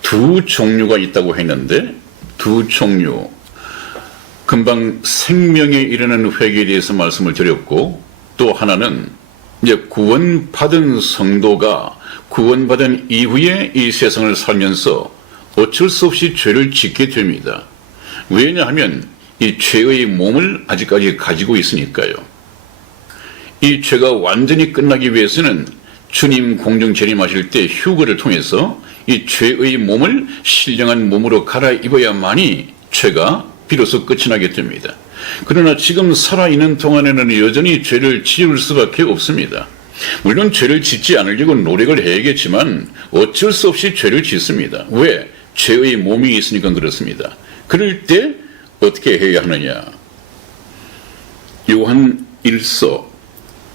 두 종류가 있다고 했는데, 두 종류. 금방 생명에 이르는 회개에 대해서 말씀을 드렸고, 또 하나는 이제 구원받은 성도가 구원받은 이후에 이 세상을 살면서 어쩔 수 없이 죄를 짓게 됩니다. 왜냐하면 이 죄의 몸을 아직까지 가지고 있으니까요. 이 죄가 완전히 끝나기 위해서는 주님 공중 재림하실 때 휴거를 통해서 이 죄의 몸을 신령한 몸으로 갈아입어야만이 죄가 비로소 끝이 나게 됩니다. 그러나 지금 살아있는 동안에는 여전히 죄를 지을 수밖에 없습니다. 물론 죄를 짓지 않으려고 노력을 해야겠지만 어쩔 수 없이 죄를 짓습니다. 왜? 죄의 몸이 있으니까 그렇습니다. 그럴 때 어떻게 해야 하느냐? 요한 1서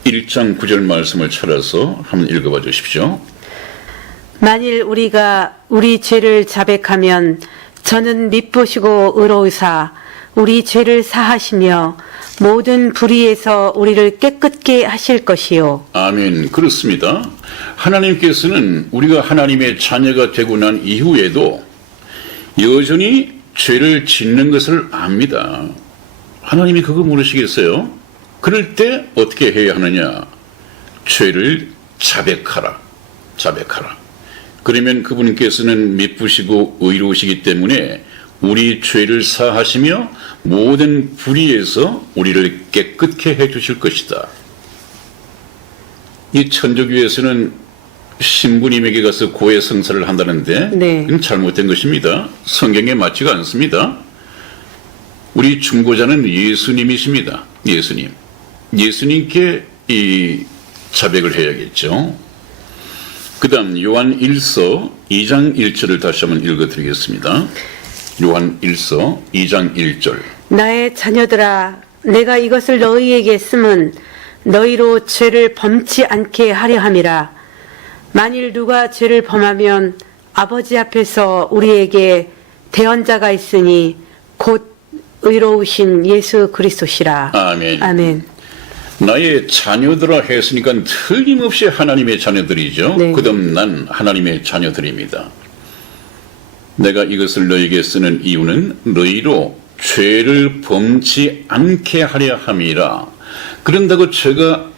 1장 9절 말씀을 찾아서 한번 읽어봐 주십시오. 만일 우리가 우리 죄를 자백하면 저는 미쁘시고 의로우사 우리 죄를 사하시며 모든 불의에서 우리를 깨끗게 하실 것이요. 아멘. 그렇습니다. 하나님께서는 우리가 하나님의 자녀가 되고 난 이후에도 여전히 죄를 짓는 것을 압니다. 하나님이 그거 모르시겠어요? 그럴 때 어떻게 해야 하느냐? 죄를 자백하라. 그러면 그분께서는 미쁘시고 의로우시기 때문에 우리 죄를 사하시며 모든 불의에서 우리를 깨끗게 해주실 것이다. 이 천주교에서는 신부님에게 가서 고해 성사를 한다는데 네. 그건 잘못된 것입니다. 성경에 맞지가 않습니다. 우리 중보자는 예수님이십니다. 예수님께 이 자백을 해야겠죠. 그 다음 요한 1서 2장 1절을 다시 한번 읽어드리겠습니다. 요한 1서 2장 1절. 나의 자녀들아 내가 이것을 너희에게 쓰면 너희로 죄를 범치 않게 하려 함이라. 만일 누가 죄를 범하면 아버지 앞에서 우리에게 대언자가 있으니 곧 의로우신 예수 그리스도시라. 아멘. 아멘. 나의 자녀들아 했으니까 틀림없이 하나님의 자녀들이죠. 네. 그다음 난 하나님의 자녀들입니다. 내가 이것을 너희에게 쓰는 이유는 너희로 죄를 범치 않게 하려 함이라. 그런다고 죄가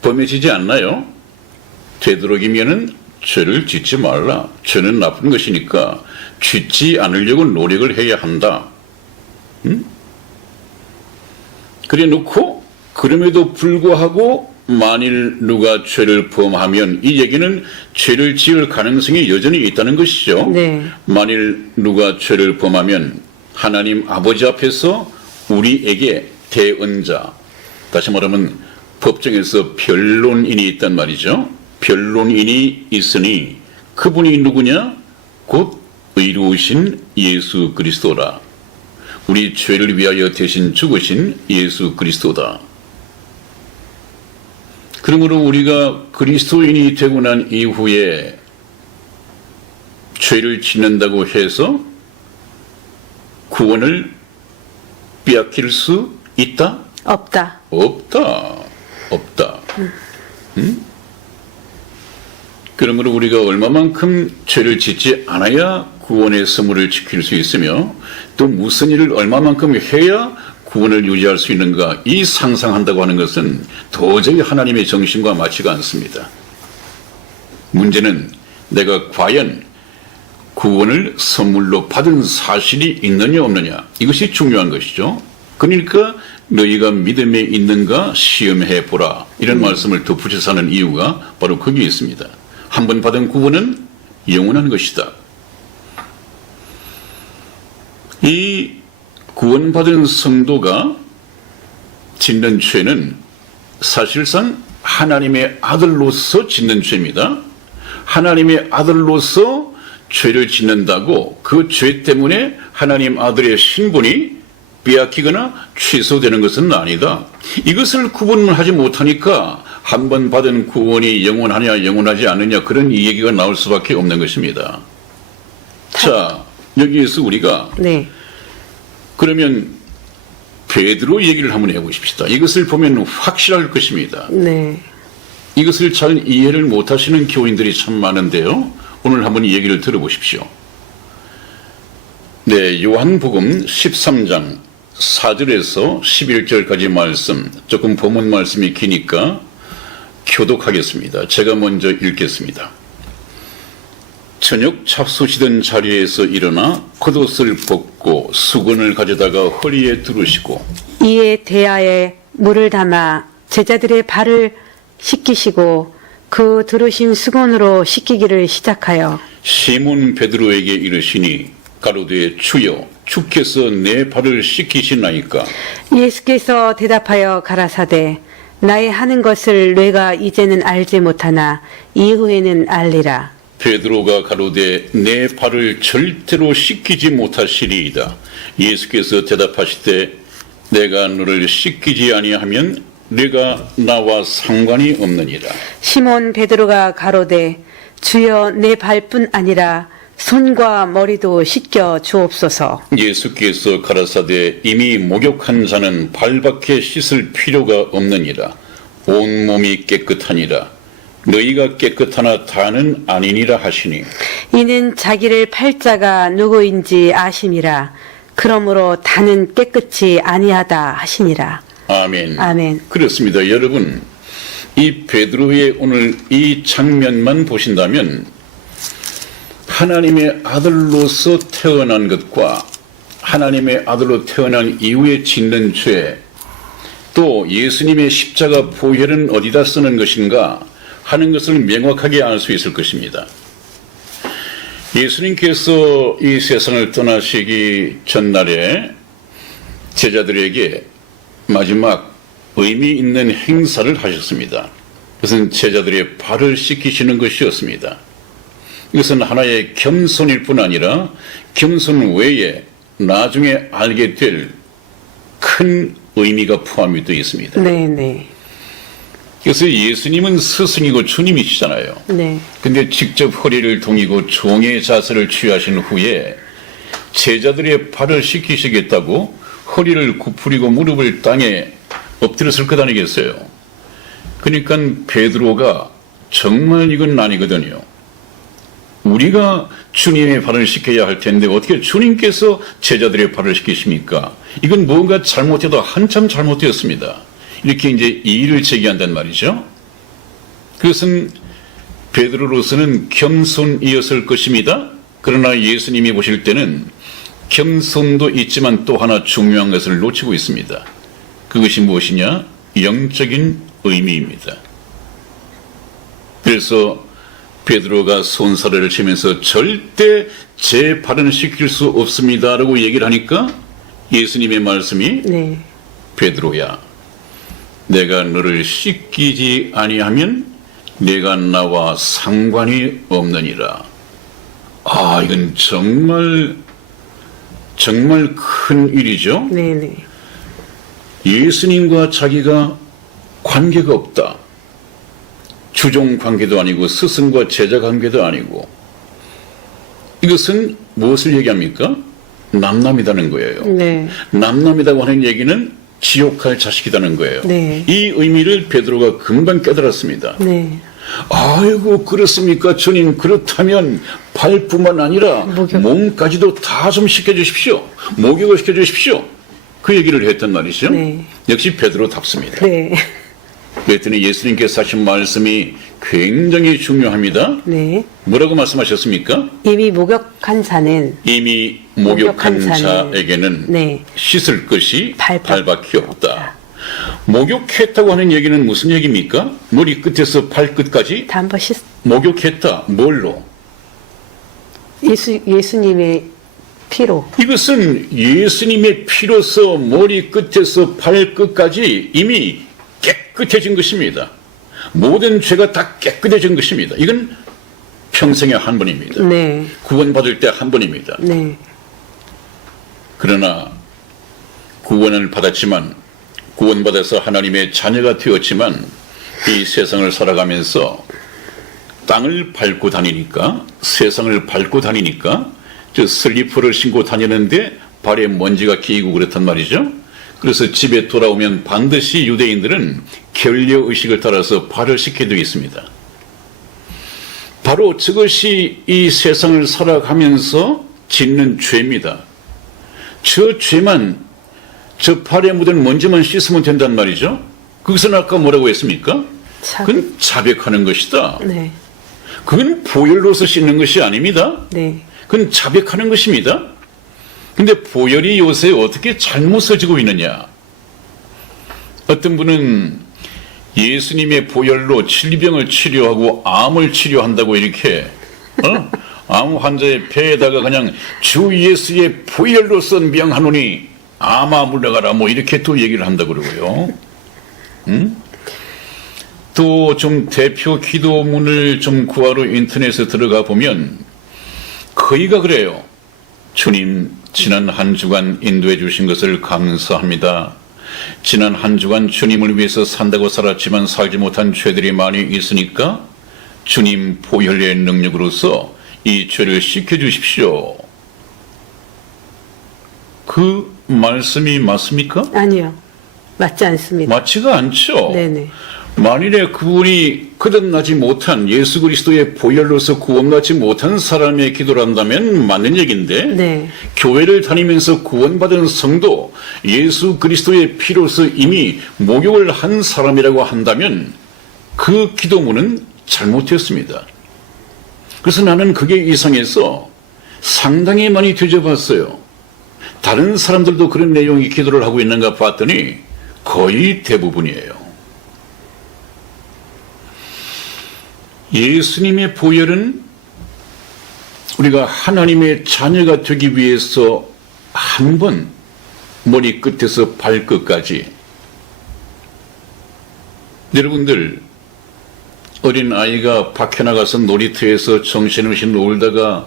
범해지지 않나요? 되도록이면은 죄를 짓지 말라. 죄는 나쁜 것이니까 짓지 않으려고 노력을 해야 한다. 그래 놓고 그럼에도 불구하고 만일 누가 죄를 범하면 이 얘기는 죄를 지을 가능성이 여전히 있다는 것이죠. 네. 만일 누가 죄를 범하면 하나님 아버지 앞에서 우리에게 대언자, 다시 말하면 법정에서 변론인이 있단 말이죠. 변론인이 있으니 그분이 누구냐? 곧 의로우신 예수 그리스도라. 우리 죄를 위하여 대신 죽으신 예수 그리스도다. 그러므로 우리가 그리스도인이 되고 난 이후에 죄를 짓는다고 해서 구원을 빼앗길 수 있다? 없다. 없다. 그러므로 우리가 얼마만큼 죄를 짓지 않아야 구원의 선물을 지킬 수 있으며 또 무슨 일을 얼마만큼 해야 구원을 유지할 수 있는가, 이 상상한다고 하는 것은 도저히 하나님의 정신과 맞지가 않습니다. 문제는 내가 과연 구원을 선물로 받은 사실이 있느냐 없느냐, 이것이 중요한 것이죠. 그러니까 너희가 믿음에 있는가 시험해 보라. 이런 말씀을 덧붙여서 하는 이유가 바로 거기에 있습니다. 한 번 받은 구원은 영원한 것이다. 이 구원받은 성도가 짓는 죄는 사실상 하나님의 아들로서 짓는 죄입니다. 하나님의 아들로서 죄를 짓는다고 그 죄 때문에 하나님 아들의 신분이 빼앗기거나 취소되는 것은 아니다. 이것을 구분을 하지 못하니까 한 번 받은 구원이 영원하냐 영원하지 않느냐 그런 이 얘기가 나올 수밖에 없는 것입니다. 자, 여기에서 우리가 네. 그러면 베드로 얘기를 한번 해보십시다. 이것을 보면 확실할 것입니다. 네. 이것을 잘 이해를 못하시는 교인들이 참 많은데요. 오늘 한번 이 얘기를 들어보십시오. 네, 요한복음 13장 4절에서 11절까지 말씀, 조금 본문 말씀이 기니까 교독하겠습니다. 제가 먼저 읽겠습니다. 저녁 잡수시던 자리에서 일어나 겉옷을 벗고 수건을 가져다가 허리에 두르시고 이에 대야에 물을 담아 제자들의 발을 씻기시고 그 두르신 수건으로 씻기기를 시작하여 시몬 베드로에게 이르시니 가로되 주여 주께서 내 발을 씻기시나이까. 예수께서 대답하여 가라사대 나의 하는 것을 뇌가 이제는 알지 못하나 이후에는 알리라. 베드로가 가로되 내 발을 절대로 씻기지 못하시리이다. 예수께서 대답하시되 내가 너를 씻기지 아니하면 네가 나와 상관이 없느니라. 시몬 베드로가 가로되 주여 내 발뿐 아니라 손과 머리도 씻겨 주옵소서. 예수께서 가라사대 이미 목욕한 자는 발밖에 씻을 필요가 없느니라. 온 몸이 깨끗하니라. 너희가 깨끗하나 다는 아니니라 하시니 이는 자기를 팔 자가 누구인지 아심이라. 그러므로 다는 깨끗이 아니하다 하시니라. 아멘. 아멘. 그렇습니다. 여러분, 이 베드로의 오늘 이 장면만 보신다면 하나님의 아들로서 태어난 것과 하나님의 아들로 태어난 이후에 짓는 죄, 또 예수님의 십자가 보혈은 어디다 쓰는 것인가 하는 것을 명확하게 알 수 있을 것입니다. 예수님께서 이 세상을 떠나시기 전날에 제자들에게 마지막 의미 있는 행사를 하셨습니다. 그것은 제자들의 발을 씻기시는 것이었습니다. 이것은 하나의 겸손일 뿐 아니라 겸손 외에 나중에 알게 될 큰 의미가 포함이 되어 있습니다. 네, 네. 그래서 예수님은 스승이고 주님이시잖아요. 네. 근데 직접 허리를 동이고 종의 자세를 취하신 후에 제자들의 발을 씻기시겠다고 허리를 굽히고 무릎을 땅에 엎드렸을 것 아니겠어요? 그러니까 베드로가 정말 이건 아니거든요. 우리가 주님의 발을 씻겨야 할 텐데 어떻게 주님께서 제자들의 발을 씻기십니까? 이건 뭔가 잘못해도 한참 잘못되었습니다. 이렇게 이제 이의를 제기한단 말이죠. 그것은 베드로로서는 겸손이었을 것입니다. 그러나 예수님이 보실 때는 겸손도 있지만 또 하나 중요한 것을 놓치고 있습니다. 그것이 무엇이냐? 영적인 의미입니다. 그래서 베드로가 손사래를 치면서 절대 제 발은 씻길 수 없습니다라고 얘기를 하니까 예수님의 말씀이 네. 베드로야 내가 너를 씻기지 아니하면 내가 나와 상관이 없느니라. 아, 이건 정말 큰 일이죠. 네, 네. 예수님과 자기가 관계가 없다. 주종 관계도 아니고 스승과 제자 관계도 아니고 이것은 무엇을 얘기합니까? 남남이라는 거예요. 네. 남남이라고 하는 얘기는 지옥할 자식이라는 거예요. 네. 이 의미를 베드로가 금방 깨달았습니다. 네. 아이고 그렇습니까 주님. 그렇다면 발뿐만 아니라 목욕. 몸까지도 다 좀 시켜주십시오. 목욕을 시켜주십시오. 그 얘기를 했단 말이죠. 네. 역시 베드로답습니다. 네. 그랬더니 예수님께서 하신 말씀이 굉장히 중요합니다. 네. 뭐라고 말씀하셨습니까? 이미 목욕한 자는 이미 목욕한 목욕한 자는 자에게는 네. 씻을 것이 발밖에 발밖에 없다. 목욕했다고 하는 얘기는 무슨 얘기입니까? 머리 끝에서 발끝까지 다 한번 목욕했다. 뭘로? 예수님의 피로. 이것은 예수님의 피로서 머리 끝에서 발끝까지 이미 깨끗해진 것입니다. 모든 죄가 다 깨끗해진 것입니다. 이건 평생에 한 번입니다. 네. 구원받을 때 한 번입니다. 네. 그러나 구원을 받았지만 구원받아서 하나님의 자녀가 되었지만 이 세상을 살아가면서 땅을 밟고 다니니까 세상을 밟고 다니니까 저 슬리퍼를 신고 다니는데 발에 먼지가 끼이고 그렇단 말이죠. 그래서 집에 돌아오면 반드시 유대인들은 결례의식을 따라서 발을 씻게 되어 있습니다. 바로 저것이 이 세상을 살아가면서 짓는 죄입니다. 저 죄만, 저 발에 묻은 먼지만 씻으면 된단 말이죠. 그것은 아까 뭐라고 했습니까? 그건 자백하는 것이다. 네. 그건 보혈로서 씻는 것이 아닙니다. 네. 그건 자백하는 것입니다. 근데 보혈이 요새 어떻게 잘못 써지고 있느냐? 어떤 분은 예수님의 보혈로 질병을 치료하고 암을 치료한다고 이렇게 암 환자의 폐에다가 그냥 주 예수의 보혈로 쓴 명하노니 암아 물러가라 뭐 이렇게 또 얘기를 한다고 그러고요. 또 좀 대표 기도문을 좀 구하러 인터넷에 들어가 보면 거의가 그래요. 주님, 지난 한 주간 인도해 주신 것을 감사합니다. 지난 한 주간 주님을 위해서 산다고 살았지만 살지 못한 죄들이 많이 있으니까 주님 보혈의 능력으로서 이 죄를 씻겨주십시오. 그 말씀이 맞습니까? 아니요. 맞지 않습니다. 맞지가 않죠. 네네. 만일에 그분이 거듭나지 못한 예수 그리스도의 보혈로서 구원받지 못한 사람의 기도를 한다면 맞는 얘기인데 네. 교회를 다니면서 구원받은 성도 예수 그리스도의 피로서 이미 목욕을 한 사람이라고 한다면 그 기도문은 잘못했습니다. 그래서 나는 그게 이상해서 상당히 많이 뒤져봤어요. 다른 사람들도 그런 내용의 기도를 하고 있는가 봤더니 거의 대부분이에요. 예수님의 보혈은 우리가 하나님의 자녀가 되기 위해서 한 번 머리 끝에서 발끝까지 여러분들 어린 아이가 밖에 나가서 놀이터에서 정신없이 놀다가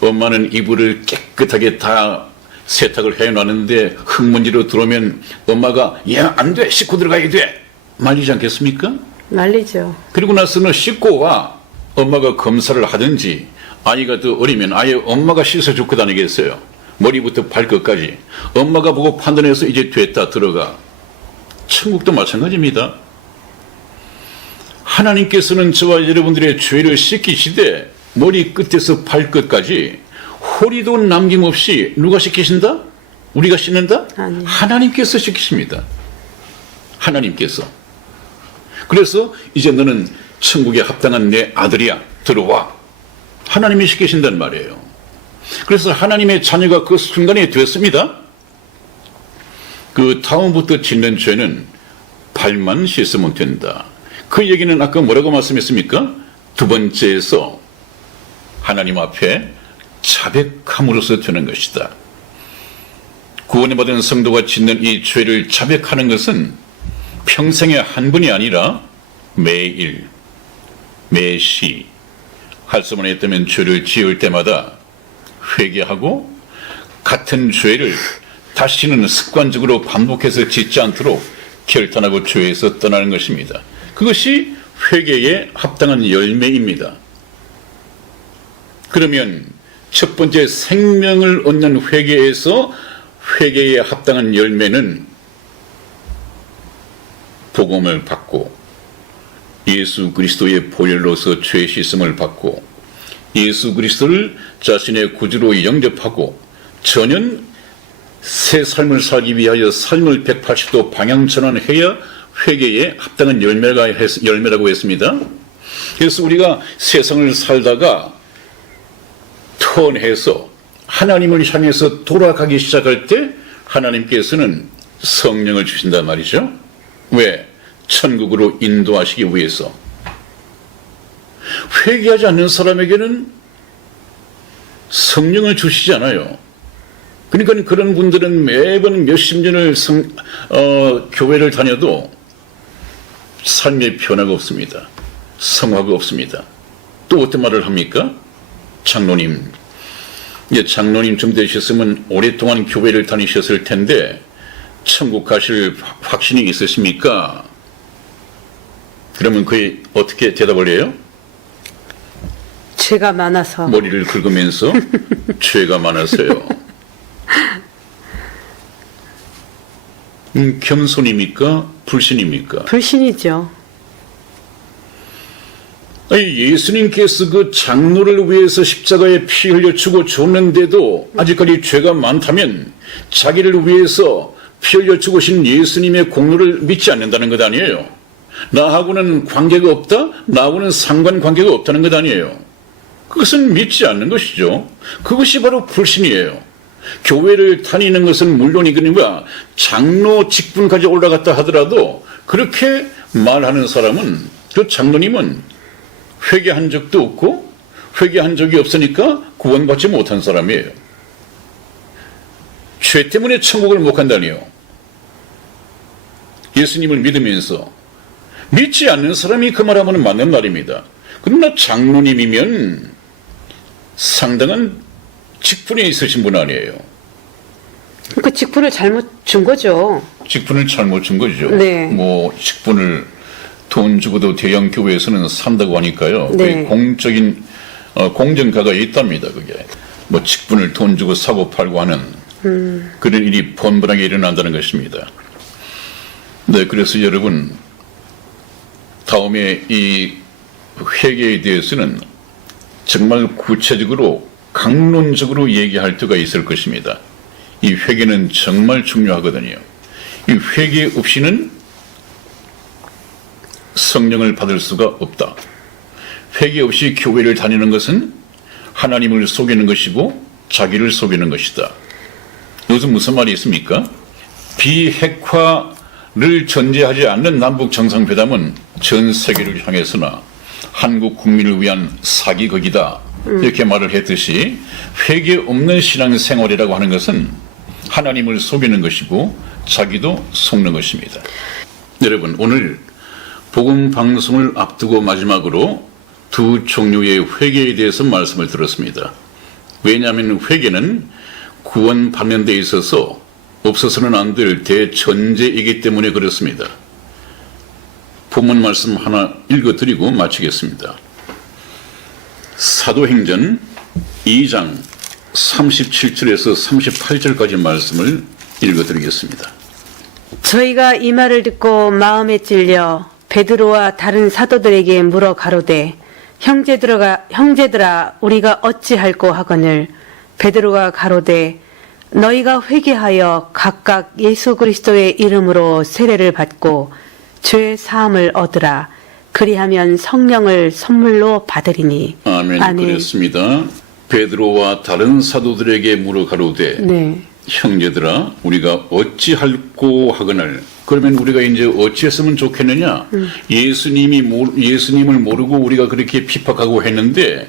엄마는 이불을 깨끗하게 다 세탁을 해놨는데 흙먼지로 들어오면 엄마가 야, 안 돼, 씻고 들어가야 돼 말리지 않겠습니까? 말리죠. 그리고 나서는 씻고 와 엄마가 검사를 하든지 아이가 더 어리면 아예 엄마가 씻어주고 다니겠어요. 머리부터 발끝까지 엄마가 보고 판단해서 이제 됐다 들어가. 천국도 마찬가지입니다. 하나님께서는 저와 여러분들의 죄를 씻기시되 머리 끝에서 발끝까지 허리도 남김없이 누가 씻기신다? 우리가 씻는다? 아니요. 하나님께서 씻기십니다. 하나님께서. 그래서 이제 너는 천국에 합당한 내 아들이야. 들어와. 하나님이 시키신단 말이에요. 그래서 하나님의 자녀가 그 순간에 됐습니다. 그 다음부터 짓는 죄는 발만 씻으면 된다. 그 얘기는 아까 뭐라고 말씀했습니까? 두 번째에서 하나님 앞에 자백함으로써 되는 것이다. 구원을 받은 성도가 짓는 이 죄를 자백하는 것은 평생에 한 번이 아니라 매일, 매시 할 수만 있다면 죄를 지을 때마다 회개하고 같은 죄를 다시는 습관적으로 반복해서 짓지 않도록 결단하고 죄에서 떠나는 것입니다. 그것이 회개에 합당한 열매입니다. 그러면 첫 번째 생명을 얻는 회개에서 회개에 합당한 열매는 복음을 받고 예수 그리스도의 보혈로서 죄 씻음을 받고 예수 그리스도를 자신의 구주로 영접하고 전혀 새 삶을 살기 위하여 삶을 180도 방향 전환해야 회개에 합당한 열매라고 했습니다. 그래서 우리가 세상을 살다가 턴해서 하나님을 향해서 돌아가기 시작할 때 하나님께서는 성령을 주신단 말이죠. 왜? 천국으로 인도하시기 위해서. 회개하지 않는 사람에게는 성령을 주시지 않아요. 그러니까 그런 분들은 매번 몇십 년을 교회를 다녀도 삶의 변화가 없습니다. 성화가 없습니다. 또 어떤 말을 합니까? 장로님, 장로님쯤 되셨으면 오랫동안 교회를 다니셨을 텐데 천국 가실 확신이 있으십니까? 그러면 그에 어떻게 대답을 해요? 죄가 많아서. 머리를 긁으면서 죄가 많아서요. 겸손입니까? 불신입니까? 불신이죠. 아니, 예수님께서 그 장로를 위해서 십자가에 피 흘려 죽어줬는데도 아직까지 죄가 많다면 자기를 위해서 피 흘려 죽으신 예수님의 공로를 믿지 않는다는 것 아니에요. 나하고는 관계가 없다? 나하고는 상관관계가 없다는 것 아니에요. 그것은 믿지 않는 것이죠. 그것이 바로 불신이에요. 교회를 다니는 것은 물론이거니와 장로 직분까지 올라갔다 하더라도 그렇게 말하는 사람은, 그 장로님은 회개한 적도 없고 회개한 적이 없으니까 구원받지 못한 사람이에요. 죄 때문에 천국을 못 간다니요. 예수님을 믿으면서 믿지 않는 사람이 그 말하면 맞는 말입니다. 그러나 장로님이면 상당한 직분이 있으신 분 아니에요. 그 직분을 잘못 준 거죠. 직분을 잘못 준 거죠. 네. 뭐 직분을 돈 주고도 대형 교회에서는 산다고 하니까요. 네. 공적인 공정가가 있답니다. 그게 뭐 직분을 돈 주고 사고 팔고 하는 그런 일이 번번하게 일어난다는 것입니다. 네, 그래서 여러분 다음에 이 회개에 대해서는 정말 구체적으로 강론적으로 얘기할 때가 있을 것입니다. 이 회개는 정말 중요하거든요. 이 회개 없이는 성령을 받을 수가 없다. 회개 없이 교회를 다니는 것은 하나님을 속이는 것이고 자기를 속이는 것이다. 요즘 무슨 말이 있습니까? 비핵화를 전제하지 않는 남북 정상회담은 전 세계를 향해서나 한국 국민을 위한 사기극이다. 이렇게 말을 했듯이 회개 없는 신앙생활이라고 하는 것은 하나님을 속이는 것이고 자기도 속는 것입니다. 여러분, 오늘 복음 방송을 앞두고 마지막으로 두 종류의 회개에 대해서 말씀을 들었습니다. 왜냐하면 회개는 구원받는 데 있어서 없어서는 안 될 대전제이기 때문에 그렇습니다. 본문 말씀 하나 읽어드리고 마치겠습니다. 사도행전 2장 37절에서 38절까지 말씀을 읽어드리겠습니다. 저희가 이 말을 듣고 마음에 찔려 베드로와 다른 사도들에게 물어 가로되 형제들아 우리가 어찌할꼬 하거늘 베드로가 가로되 너희가 회개하여 각각 예수 그리스도의 이름으로 세례를 받고 죄 사함을 얻으라. 그리하면 성령을 선물로 받으리니. 아멘. 그렇습니다. 베드로와 다른 사도들에게 물어 가로되 네. 형제들아 우리가 어찌할꼬 하거늘. 그러면 우리가 이제 어찌했으면 좋겠느냐? 예수님을 모르고 우리가 그렇게 핍박하고 했는데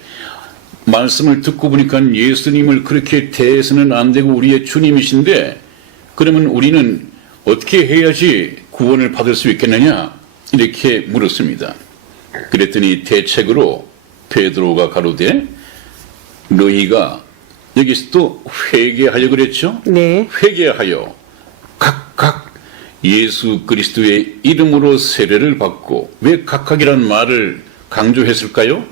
말씀을 듣고 보니까 예수님을 그렇게 대해서는 안 되고 우리의 주님이신데 그러면 우리는 어떻게 해야지 구원을 받을 수 있겠느냐? 이렇게 물었습니다. 그랬더니 대책으로 베드로가 가로되 너희가 여기서 또 회개하여 그랬죠? 네. 회개하여 각각 예수 그리스도의 이름으로 세례를 받고 왜 각각이란 말을 강조했을까요?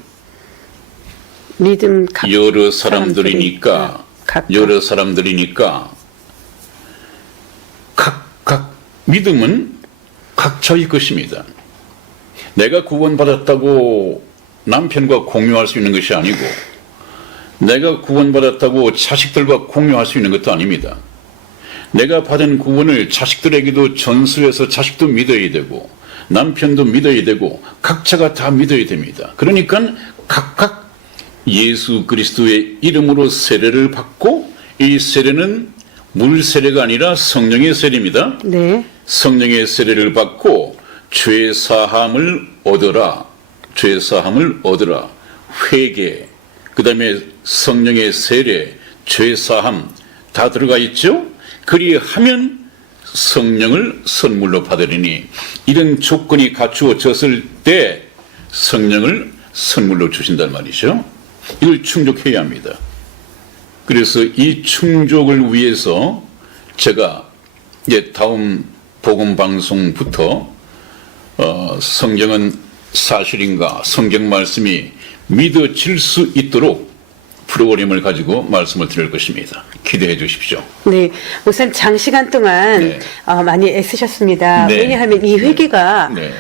믿음 여러 사람들이니까 여러 사람들이니까 각각 믿음은 각자의 것입니다. 내가 구원받았다고 남편과 공유할 수 있는 것이 아니고 내가 구원받았다고 자식들과 공유할 수 있는 것도 아닙니다. 내가 받은 구원을 자식들에게도 전수해서 자식도 믿어야 되고 남편도 믿어야 되고 각자가 다 믿어야 됩니다. 그러니까 각각 예수 그리스도의 이름으로 세례를 받고 이 세례는 물 세례가 아니라 성령의 세례입니다. 네. 성령의 세례를 받고 죄 사함을 얻어라. 죄 사함을 얻어라. 회개, 그다음에 성령의 세례, 죄 사함 다 들어가 있죠. 그리하면 성령을 선물로 받으리니 이런 조건이 갖추어졌을 때 성령을 선물로 주신단 말이죠. 이걸 충족해야 합니다. 그래서 이 충족을 위해서 제가 이제 다음 복음 방송부터 성경은 사실인가, 성경 말씀이 믿어질 수 있도록 프로그램을 가지고 말씀을 드릴 것입니다. 기대해 주십시오. 네, 목사님 장시간 동안 네. 많이 애쓰셨습니다. 네. 왜냐하면 이 회개가 네.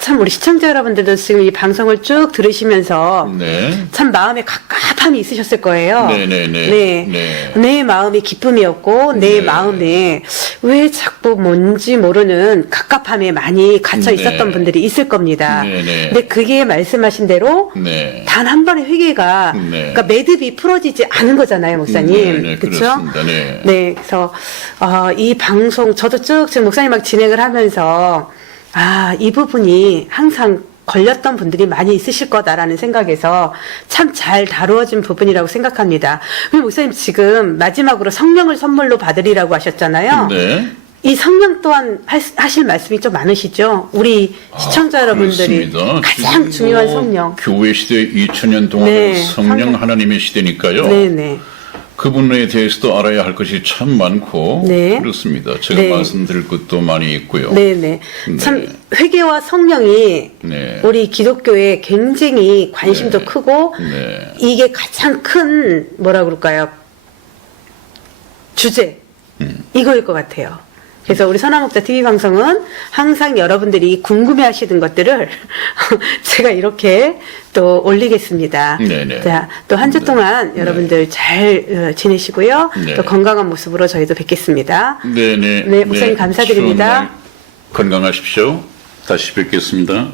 참 우리 시청자 여러분들도 지금 이 방송을 쭉 들으시면서 네. 참 마음에 갑갑함이 있으셨을 거예요. 네. 내 마음이 기쁨이었고 내 네. 마음에 왜 자꾸 뭔지 모르는 갑갑함에 많이 갇혀 있었던 네. 분들이 있을 겁니다. 네. 근데 그게 말씀하신 대로 네. 단 한 번의 회개가 네. 그러니까 매듭이 풀어지지 않은 거잖아요, 목사님. 네, 그렇죠? 그렇습니다. 네. 네, 그래서 이 방송 저도 쭉 지금 목사님하고 진행을 하면서 이 부분이 항상 걸렸던 분들이 많이 있으실 거다라는 생각에서 참 잘 다루어진 부분이라고 생각합니다. 그리고 목사님 지금 마지막으로 성령을 선물로 받으리라고 하셨잖아요. 네. 이 성령 또한 하실 말씀이 좀 많으시죠? 우리 시청자 여러분들이 그렇습니다. 가장 지금 중요한 뭐 성령. 교회 시대 2000년 동안 네, 성령 성령. 하나님의 시대니까요. 네네. 그분에 대해서도 알아야 할 것이 참 많고 네. 그렇습니다. 제가 네. 말씀드릴 것도 많이 있고요. 네네. 참 회개와 성령이 네. 우리 기독교에 굉장히 관심도 네. 크고 네. 이게 가장 큰 뭐라 그럴까요? 주제 이거일 것 같아요. 그래서 우리 선화목자 TV 방송은 항상 여러분들이 궁금해하시는 것들을 제가 이렇게 또 올리겠습니다. 네네. 자, 또 한 주 동안 여러분들 잘 지내시고요. 네. 또 건강한 모습으로 저희도 뵙겠습니다. 네네. 네, 목사님 감사드립니다. 추운 날 건강하십시오. 다시 뵙겠습니다.